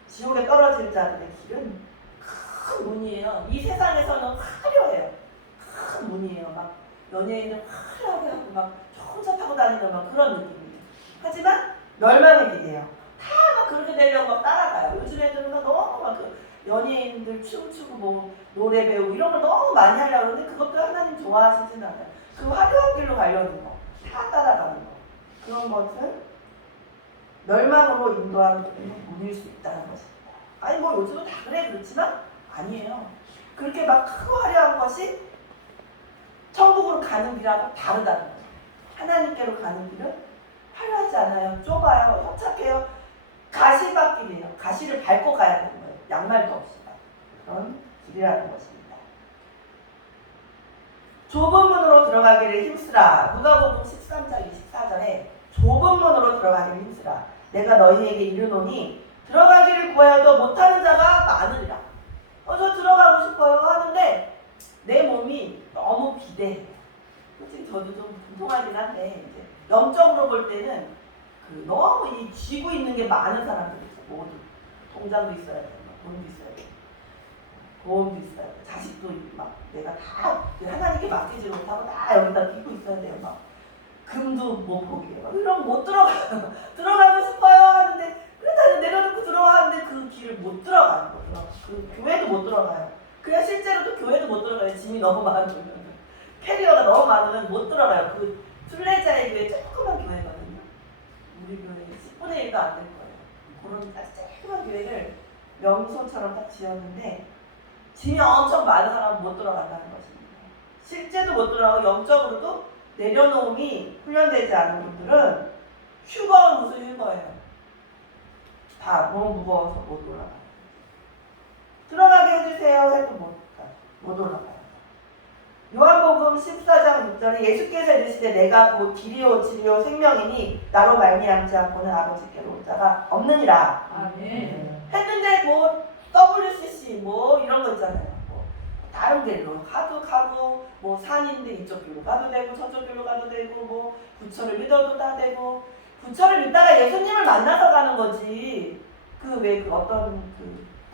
지옥에 떨어질 자들의 길은 큰 문이에요. 이 세상에서는 화려해요. 큰 문이에요. 막 연예인들 화려하게 하고 막 혼자 타고 다니는 막 그런 느낌이에요. 하지만 멸망의 길이에요. 다 막 그렇게 되려고 막 따라가요. 요즘 애들은 너무 막 그 연예인들 춤추고 뭐 노래 배우고 이런 걸 너무 많이 하려고 하는데 그것도 하나님 좋아하시진 않아요. 그 화려한 길로 가려는 거, 다 따라가는 거. 그런 것은 멸망으로 인도하는 문일 수 있다는 것입니다. 아니 뭐 요즘은 다 그래 그렇지만 아니에요. 그렇게 막 크고 화려한 것이 천국으로 가는 길하고 다르다는 거예요. 하나님께로 가는 길은 화려하지 않아요. 좁아요. 협착해요. 가시밭길이에요. 가시를 밟고 가야 되는 거예요. 양말도 없이 그런 길이라는 것입니다. 좁은 문으로 들어가기를 힘쓰라. 누가복음 13장 24절에 좁은 문으로 들어가기를 힘쓰라. 내가 너희에게 이르노니 들어가기를 구하여도 못하는 자가 많으리라. 저 들어가고 싶어요 하는데 내 몸이 너무 비대해요. 솔직히 저도 좀 분통하긴 한데 이제 영적으로 볼 때는 너무 이 쥐고 있는 게 많은 사람들이죠. 모두 통장도 있어야 되고 돈도 있어야 되고 보험도 있어야 되고 자식도 막 내가 다 하나님께 맡기지 못하고 다 여기다 끼고 있어야 돼요. 막 금도 못 보게 막 이러면 못 들어가요. 들어가고 싶어요 하는데 그렇다고 내려놓고 들어가는데 그 길을 못 들어가는 거죠. 그 교회도 못 들어가요. 그냥 실제로도 교회도 못 들어가요. 짐이 너무 많으면 캐리어가 너무 많으면 못 들어가요. 그 순례자의 교회 조그만 교회거든요. 우리 교회 10분의 1도 안 될 거예요. 그런 아주 조그만 교회를 명소처럼 딱 지었는데 짐이 엄청 많은 사람은 못 들어간다는 것입니다. 실제도 못 들어가고 영적으로도 내려놓음이 훈련되지 않은 분들은 휴거는 무슨 휴거예요? 다 너무 무거워서 못 올라가요. 들어가게 해주세요 해도 못 올라가요. 요한복음 14장 6절에 예수께서 이르시되 내가 곧 길이요 진리요 생명이니 나로 말미암지 않고는 아버지께로 올 자가 없느니라. 아멘. 했는데 뭐 WCC 뭐 이런 거 있잖아요. 뭐 다른 길로 가도 뭐 산인데 이쪽 길로 가도 되고 저쪽 길로 가도 되고 뭐 부처를 믿어도 다 되고 부처를 믿다가 예수님을 만나서 가는 거지. 그 어떤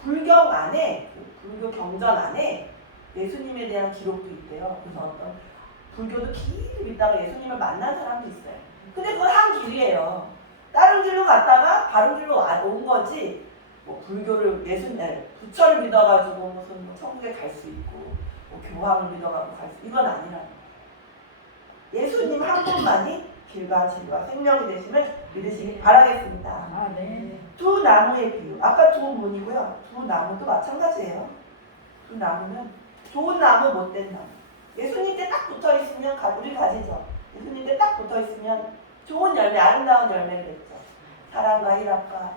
불경 안에 불교 경전 안에 예수님에 대한 기록도 있대요. 그래서 어떤 불교도 길을 믿다가 예수님을 만난 사람도 있어요. 근데 그건 한 길이에요. 다른 길로 갔다가 다른 길로 온 거지. 뭐 불교를 부처를 믿어가지고 무슨 뭐 천국에 갈 수 있고 뭐 교황을 믿어가지고 갈 수 이건 아니라는 거예요. 예수님 한 분만이 길과 진리와 생명이 되심을 믿으시기 바라겠습니다. 아멘. 두 나무의 비유. 아까 두 문이고요. 두 나무도 마찬가지예요. 두 나무는 좋은 나무, 못된 나무. 예수님께 딱 붙어 있으면 우리 가지죠. 예수님께 딱 붙어 있으면 좋은 열매, 아름다운 열매를 맺죠. 사랑과 희락과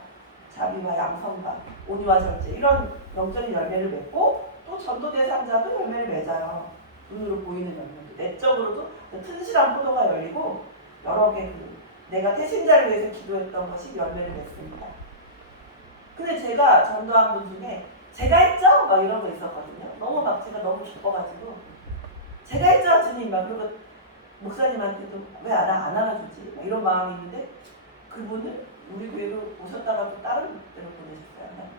자비와 양성과 온유와 절제 이런 영적인 열매를 맺고 또 전도 대상자도 열매를 맺어요. 눈으로 보이는 열매도 내적으로도 튼실한 포도가 열리고 여러 개 내가 태신자를 위해서 기도했던 것이 열매를 맺습니다. 근데 제가 전도한 분 중에 제가 했죠? 막 이런 거 있었거든요. 너무 막 제가 너무 기뻐가지고 제가 했죠 주님 막 그리고 목사님한테도 왜 안 알아주지? 막 이런 마음이 있는데 그분을 우리 교회로 오셨다가 또 다른 데로 보내셨어요.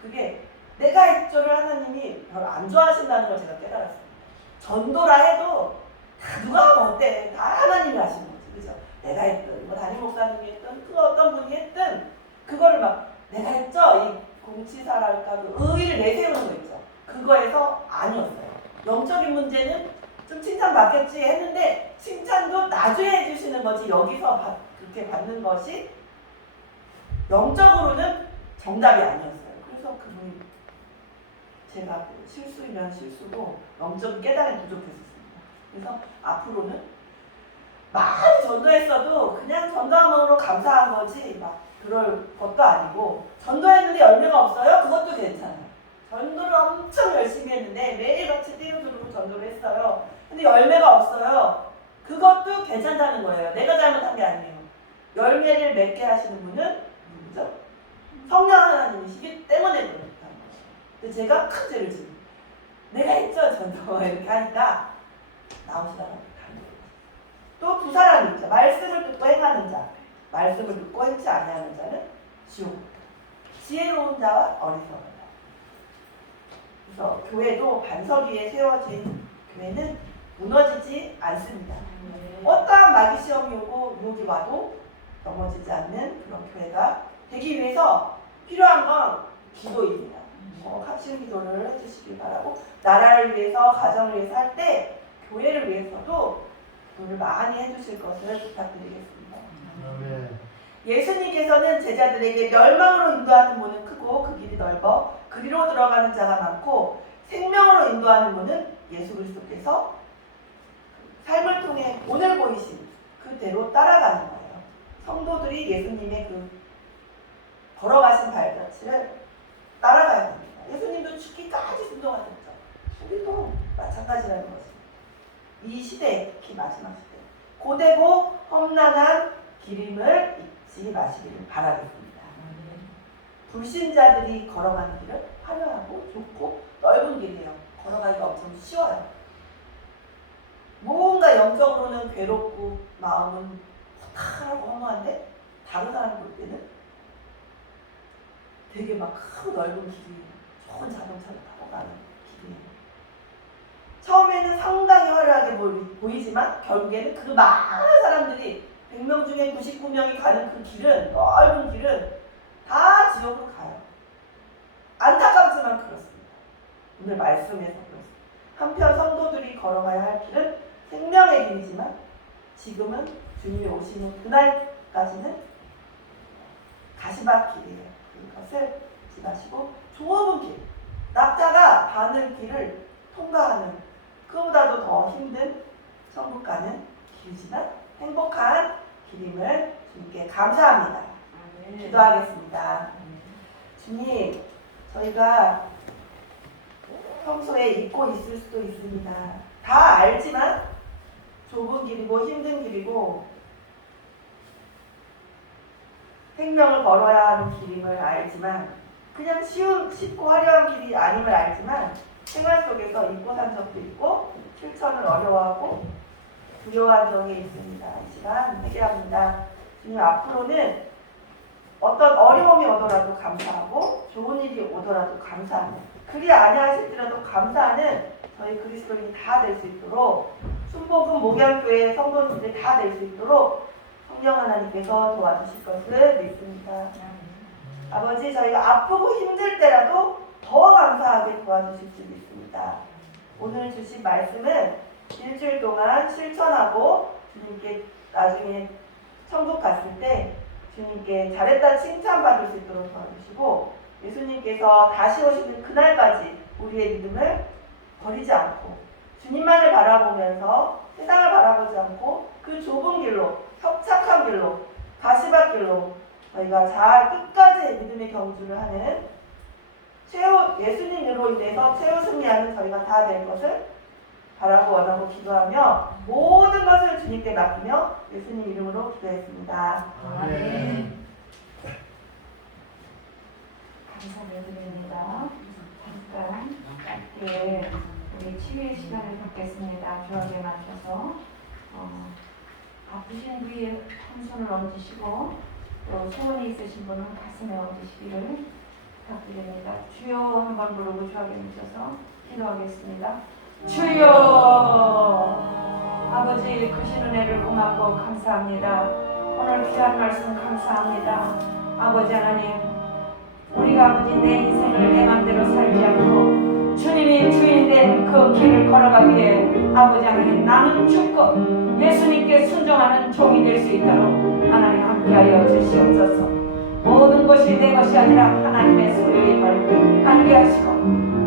그게 내가 했죠를 하나님이 별로 안 좋아하신다는 걸 제가 깨달았어요. 전도라 해도 다 누가 하면 어때? 다 하나님이 하시는 거지. 그죠? 내가 했든 뭐 담임 목사님이 했든 그 어떤 분이 했든 그거를 막 내가 했죠? 이 공치사랄까 그 의의를 내세우는 거 있죠. 그거에서 아니었어요. 영적인 문제는 좀 칭찬받겠지 했는데 칭찬도 나중에 해주시는 거지 여기서 그렇게 받는 것이 영적으로는 정답이 아니었어요. 그래서 그분이 제가 실수이면 실수고 영적인 깨달음이 부족했었습니다. 그래서 앞으로는 많이 전도했어도 그냥 전도함으로 감사한 거지 막 그럴 것도 아니고 전도했는데 열매가 없어요? 그것도 괜찮아요. 전도를 엄청 열심히 했는데 매일같이 뛰어들고 전도를 했어요. 근데 열매가 없어요. 그것도 괜찮다는 거예요. 내가 잘못한 게 아니에요. 열매를 맺게 하시는 분은 누구죠? 성령 하나님이시기 때문에 그렇다는 거예요. 근데 제가 큰 죄를 지금 내가 했죠 전도 이렇게 하니까 나오시다가 가는 거예요. 또 두 사람이 있죠. 말씀을 듣고 행하는 자. 말씀을 듣고 행치 아니하는 자는 지옥. 지혜로운 자와 어리석은 자. 그래서 교회도 반석 위에 세워진 교회는 무너지지 않습니다. 어떠한 마귀 시험이 오고 유혹이 와도 넘어지지 않는 그런 교회가 되기 위해서 필요한 건 기도입니다. 합심 기도를 해주시길 바라고 나라를 위해서 가정을 위해서 할 때 교회를 위해서도 기도를 많이 해주실 것을 부탁드리겠습니다. 아멘. 예수님께서는 제자들에게 멸망으로 인도하는 문은 크고 그 길이 넓어 그리로 들어가는 자가 많고 생명으로 인도하는 문은 예수 그리스도께서 삶을 통해 오늘 보이신 그대로 따라가는 거예요. 성도들이 예수님의 그 걸어가신 발자취를 따라가야 됩니다. 예수님도 죽기까지 순종하셨죠. 우리도 마찬가지라는 것입니다. 이 시대, 특히 마지막 시대, 고되고 험난한 길임을 마시기를 바라겠습니다. 불신자들이 걸어가는 길은 화려하고 좋고 넓은 길이에요. 걸어가기가 엄청 쉬워요. 뭔가 영적으로는 괴롭고 마음은 허탈하고 허무한데 다른 사람 볼 때는 되게 막 크고 넓은 길이에요. 좋은 자동차를 타고 가는 길이에요. 처음에는 상당히 화려하게 보이지만 결국에는 그 많은 사람들이 100명 중에 99명이 가는 그 길은, 넓은 길은 다 지옥으로 가요. 안타깝지만 그렇습니다. 오늘 말씀에서 그렇습니다. 한편 성도들이 걸어가야 할 길은 생명의 길이지만 지금은 주님이 오시는 그날까지는 가시밭길이에요. 그것을 잊지 마시고 좁은 길, 낙타가 바늘길을 통과하는 그보다도 더 힘든 천국 가는 길이지만 행복한 길임을 주님께 감사합니다. 기도하겠습니다. 주님, 저희가 평소에 잊고 있을 수도 있습니다. 다 알지만 좁은 길이고 힘든 길이고 생명을 걸어야 하는 길임을 알지만 그냥 쉽고 화려한 길이 아님을 알지만 생활 속에서 잊고 산 적도 있고 실천을 어려워하고 두려워한 적이 있습니다. 이 시간 회개합니다. 주님, 앞으로는 어떤 어려움이 오더라도 감사하고 좋은 일이 오더라도 감사하는, 그리 아니하실지라도 감사하는 저희 그리스도인이 다 될 수 있도록, 순복음 목양교회 성도님들이 다 될 수 있도록 성령 하나님께서 도와주실 것을 믿습니다. 아버지, 저희가 아프고 힘들 때라도 더 감사하게 도와주실 줄 믿습니다. 오늘 주신 말씀은 일주일 동안 실천하고 주님께 나중에 천국 갔을 때 주님께 잘했다 칭찬받을 수 있도록 도와주시고, 예수님께서 다시 오시는 그날까지 우리의 믿음을 버리지 않고 주님만을 바라보면서 세상을 바라보지 않고 그 좁은 길로, 협착한 길로, 가시밭길로 저희가 잘 끝까지 믿음의 경주를 하는 예수님으로 인해서 최후 승리하는 저희가 다 될 것을 바라고 원하고 기도하며 모든 것을 주님께 맡기며 예수님 이름으로 기도했습니다. 아멘. 감사를 드립니다. 잠깐 짧게 우리 치유의 시간을 갖겠습니다. 주하게 맞춰서 아프신 부위에 한 손을 얹으시고 또 소원이 있으신 분은 가슴에 얹으시기를 부탁드립니다. 주여 한번 부르고 주하게 맞춰서 기도하겠습니다. 주여, 아버지 크신 은혜를 고맙고 감사합니다. 오늘 귀한 말씀 감사합니다. 아버지 하나님, 우리가 아버지 내 인생을 내 맘대로 살지 않고 주님이 주인된 그 길을 걸어가기에 아버지 하나님, 나는 죽고 예수님께 순종하는 종이 될 수 있도록 하나님 함께하여 주시옵소서. 모든 것이 내 것이 아니라 하나님의 소유임을 알게 하시고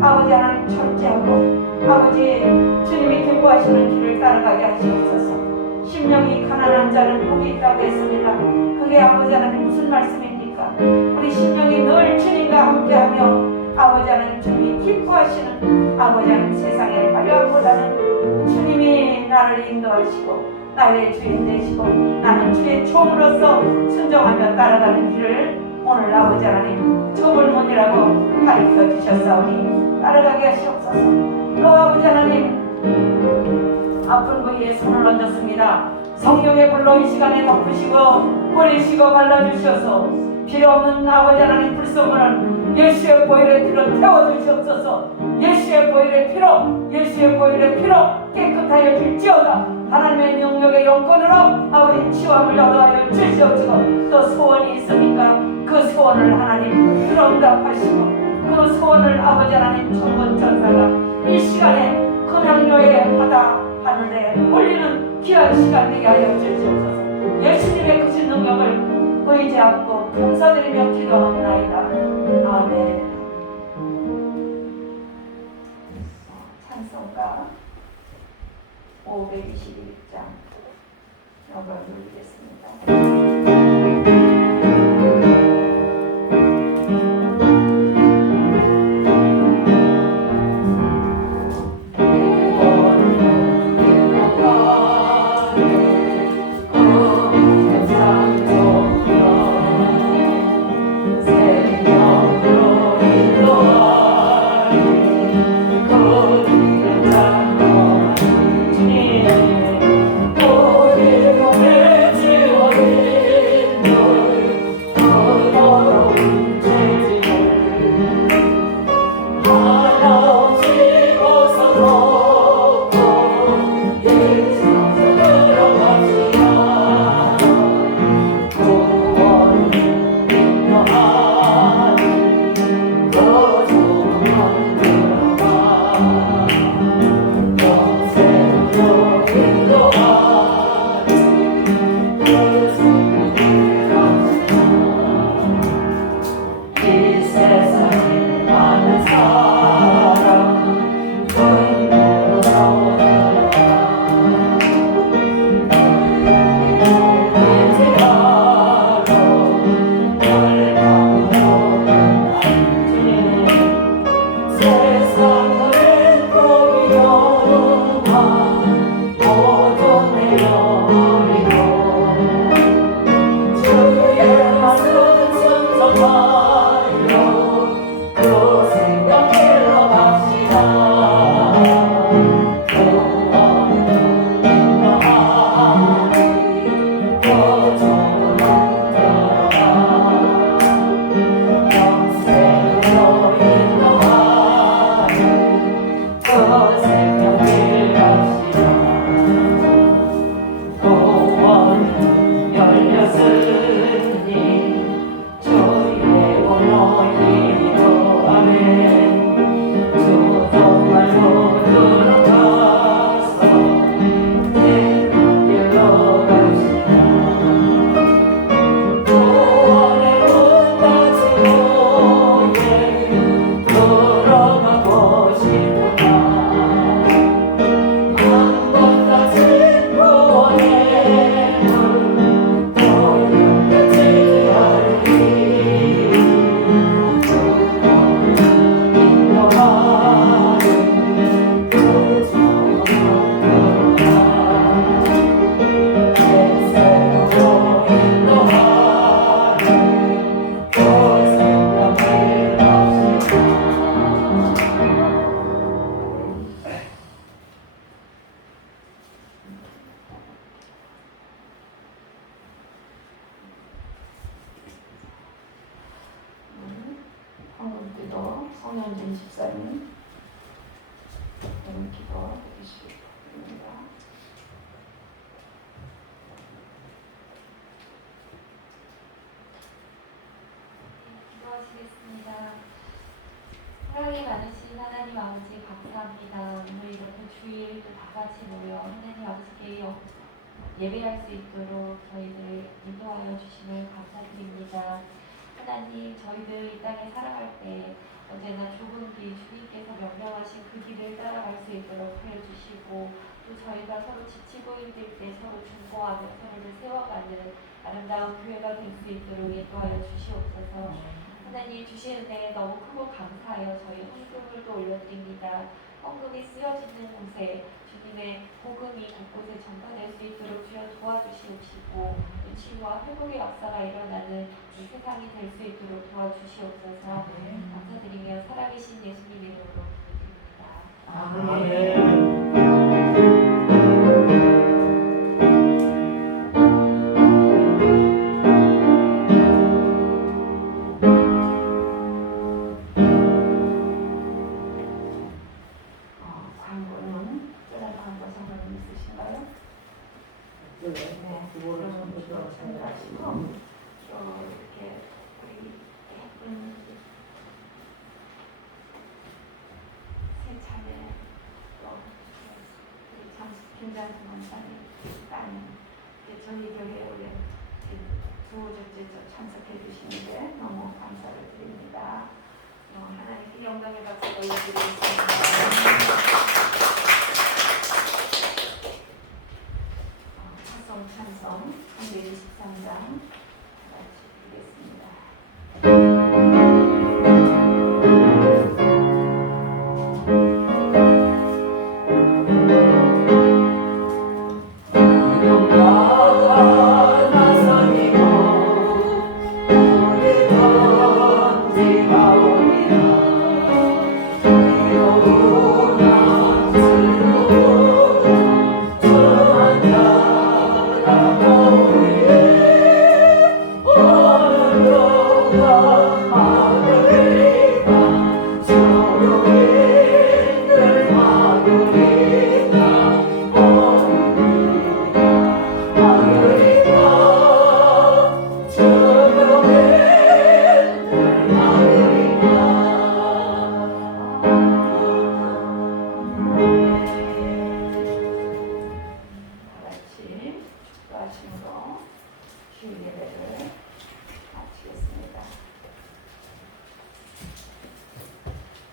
아버지 하나님 절제하고 아버지 주님이 기뻐하시는 길을 따라가게 하시옵소서. 심령이 가난한 자는 복이 있다고 했습니다. 그게 아버지 하나님 무슨 말씀입니까? 우리 심령이 늘 주님과 함께하며 아버지 하나님 주님이 기뻐하시는 아버지 하나님 세상의 화려함보다는 주님이 나를 인도하시고 나의 주인 되시고 나는 주의 종으로서 순종하며 따라가는 길을 오늘 아버지 하나님 좁은 문이라고 가르쳐 주셨사오니 따라가게 하시옵소서. 또 아버지 하나님, 아픈 부위에 손을 얹었습니다. 성령의 불로 이 시간에 덮으시고 버리시고 발라주셔서 필요 없는 아버지 하나님 불성을 예수의 보혈의 피로 태워주시옵소서. 예수의 보혈의 피로, 예수의 보혈의 피로 깨끗하여 줄지어다. 하나님의 능력의 영권으로 아버지 치유함을 얻어하여 주시옵시고, 또 소원이 있습니까? 그 소원을 하나님 응답하시고 그 소원을 아버지 하나님 천군 천사가 이 시간에 금양로의 바다 하늘에 올리는 귀한 시간 되게 하여 주시옵소서. 예수님의 크신 능력을 의지하고 감사드리며 기도하옵나이다. 아멘. 찬송가 521장 여러분 누리겠습니다. 상 황현진 집사님 오늘 기도 드리십니다. 기도하시겠습니다. 사랑이 많으신 하나님 아버지 감사합니다. 오늘 이렇게 주일 또 다 같이 모여 하나님 아버지께 예배할 수 있도록 저희들 인도하여 주심을 감사드립니다. 하나님 저희들 이 땅에 살아갈 때 언제나 좁은 길 주님께서 명령하신 그 길을 따라갈 수 있도록 하여 주시고 또 저희가 서로 지치고 힘들 때 서로 중보하며 서로를 세워가는 아름다운 교회가 될 수 있도록 인도하여 주시옵소서. 하나님 주신 은혜에 너무 크고 감사하여 저희 헌금을 또 올려드립니다. 헌금이 쓰여지는 곳에 주님의 복음이 곳곳에 전파될 수 있도록 주여 도와주시옵시고 치유와 회복의 역사가 일어나는 이 세상이 될 수 있도록 도와주시옵소서. 감사드리며 살아계신 예수님 이름으로 기도드립니다. 아멘. 광고는 특별한 광고 상관이 있으신가요? 네, 그러면 또 참여하시고 또 이렇게 우리 예쁜 세 차례 또 우리 김장수 원장님 따님 저희 교회에 우리 두 주째 참석해 주시는데 너무 감사를 드립니다. 하나님께 영광의 박수 올려드리겠습니다. 찬송 323장 같이 드리겠습니다.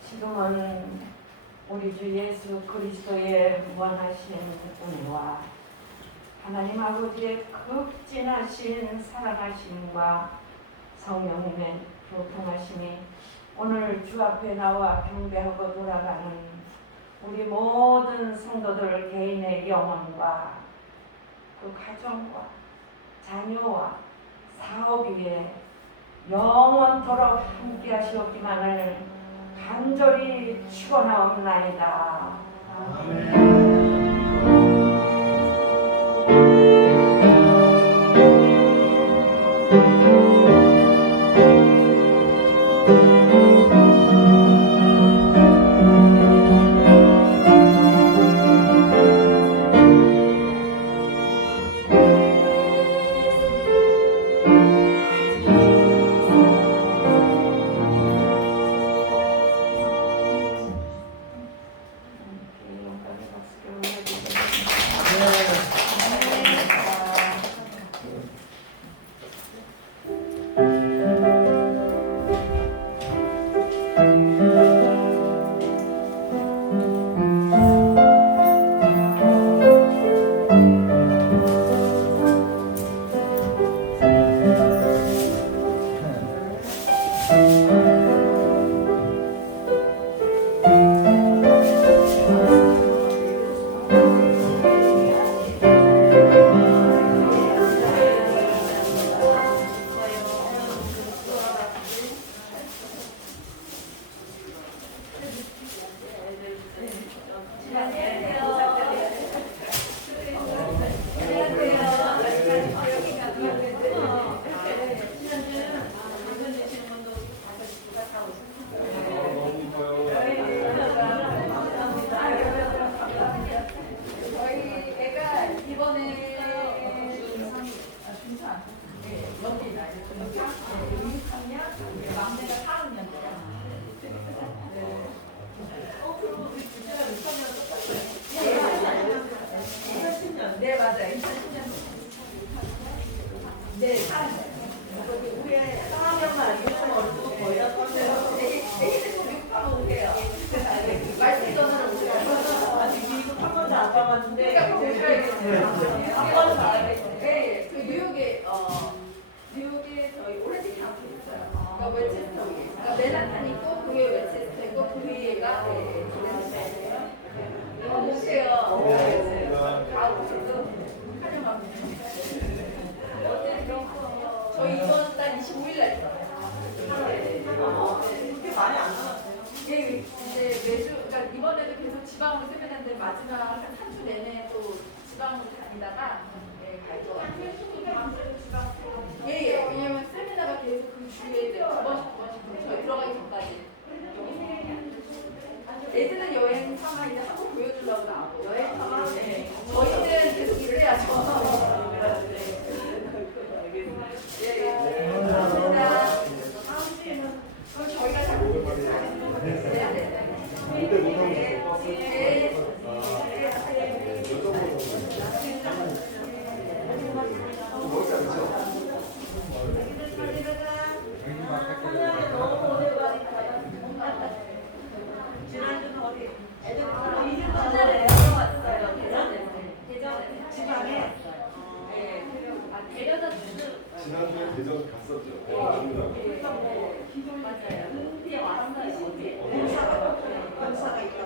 지금은 우리 주 예수 그리스도의 무한하신 은혜와 하나님 아버지의 극진하신 사랑하심과 성령님의 교통하심이 오늘 주 앞에 나와 경배하고 돌아가는 우리 모든 성도들 개인의 영혼과 그 가정과 자녀와 사업 위에 영원토록 함께 하시옵기만을 간절히 축원하옵나이다. 영광의 박수 네, 우리 상황명만 이런 얼굴 거의 다 터져요. 내일 꼭 육파로 오게요. 말씀 전화를 오세요. 아직 미국 한 번도 안 가봤는데. 한 번은 가야겠어요. 네, 그 뉴욕에 저희 오렌지 카운티 있어요. 그러니까 웨체스터 위에. 그러니까 맨하탄 있고 그 위에 웨체스터 있고 그 위에가 오렌지예요. 오세요. 다 오셔도 환영합니다. 저희 이번 달 25일 날 있어요. 그렇게 많이 안 남았어요. 이게 이제 매주, 그러니까 이번에도 계속 지방으로 세미나인데 마지막 한 3주 내내 또 지방으로 다니다가 갈 것 같아요. 예. 왜냐면 세미나가 계속 그 주에 두 번씩 저희 들어가기 전까지. 애들은 여행 삼아 이제 한국 보여주려고 나오고 여행 삼아 저희는 계속 일을 해야죠. 감사합니다. 다음 주에는 그럼 저희가 잘 해야 되나요? 지난주는 어디? 애들 옛날에 왔어요. 대전에 지방에. 데려다 주는 지난주에 대전 갔었죠. 맞아요. 근데 왔어요. 연사가 있다.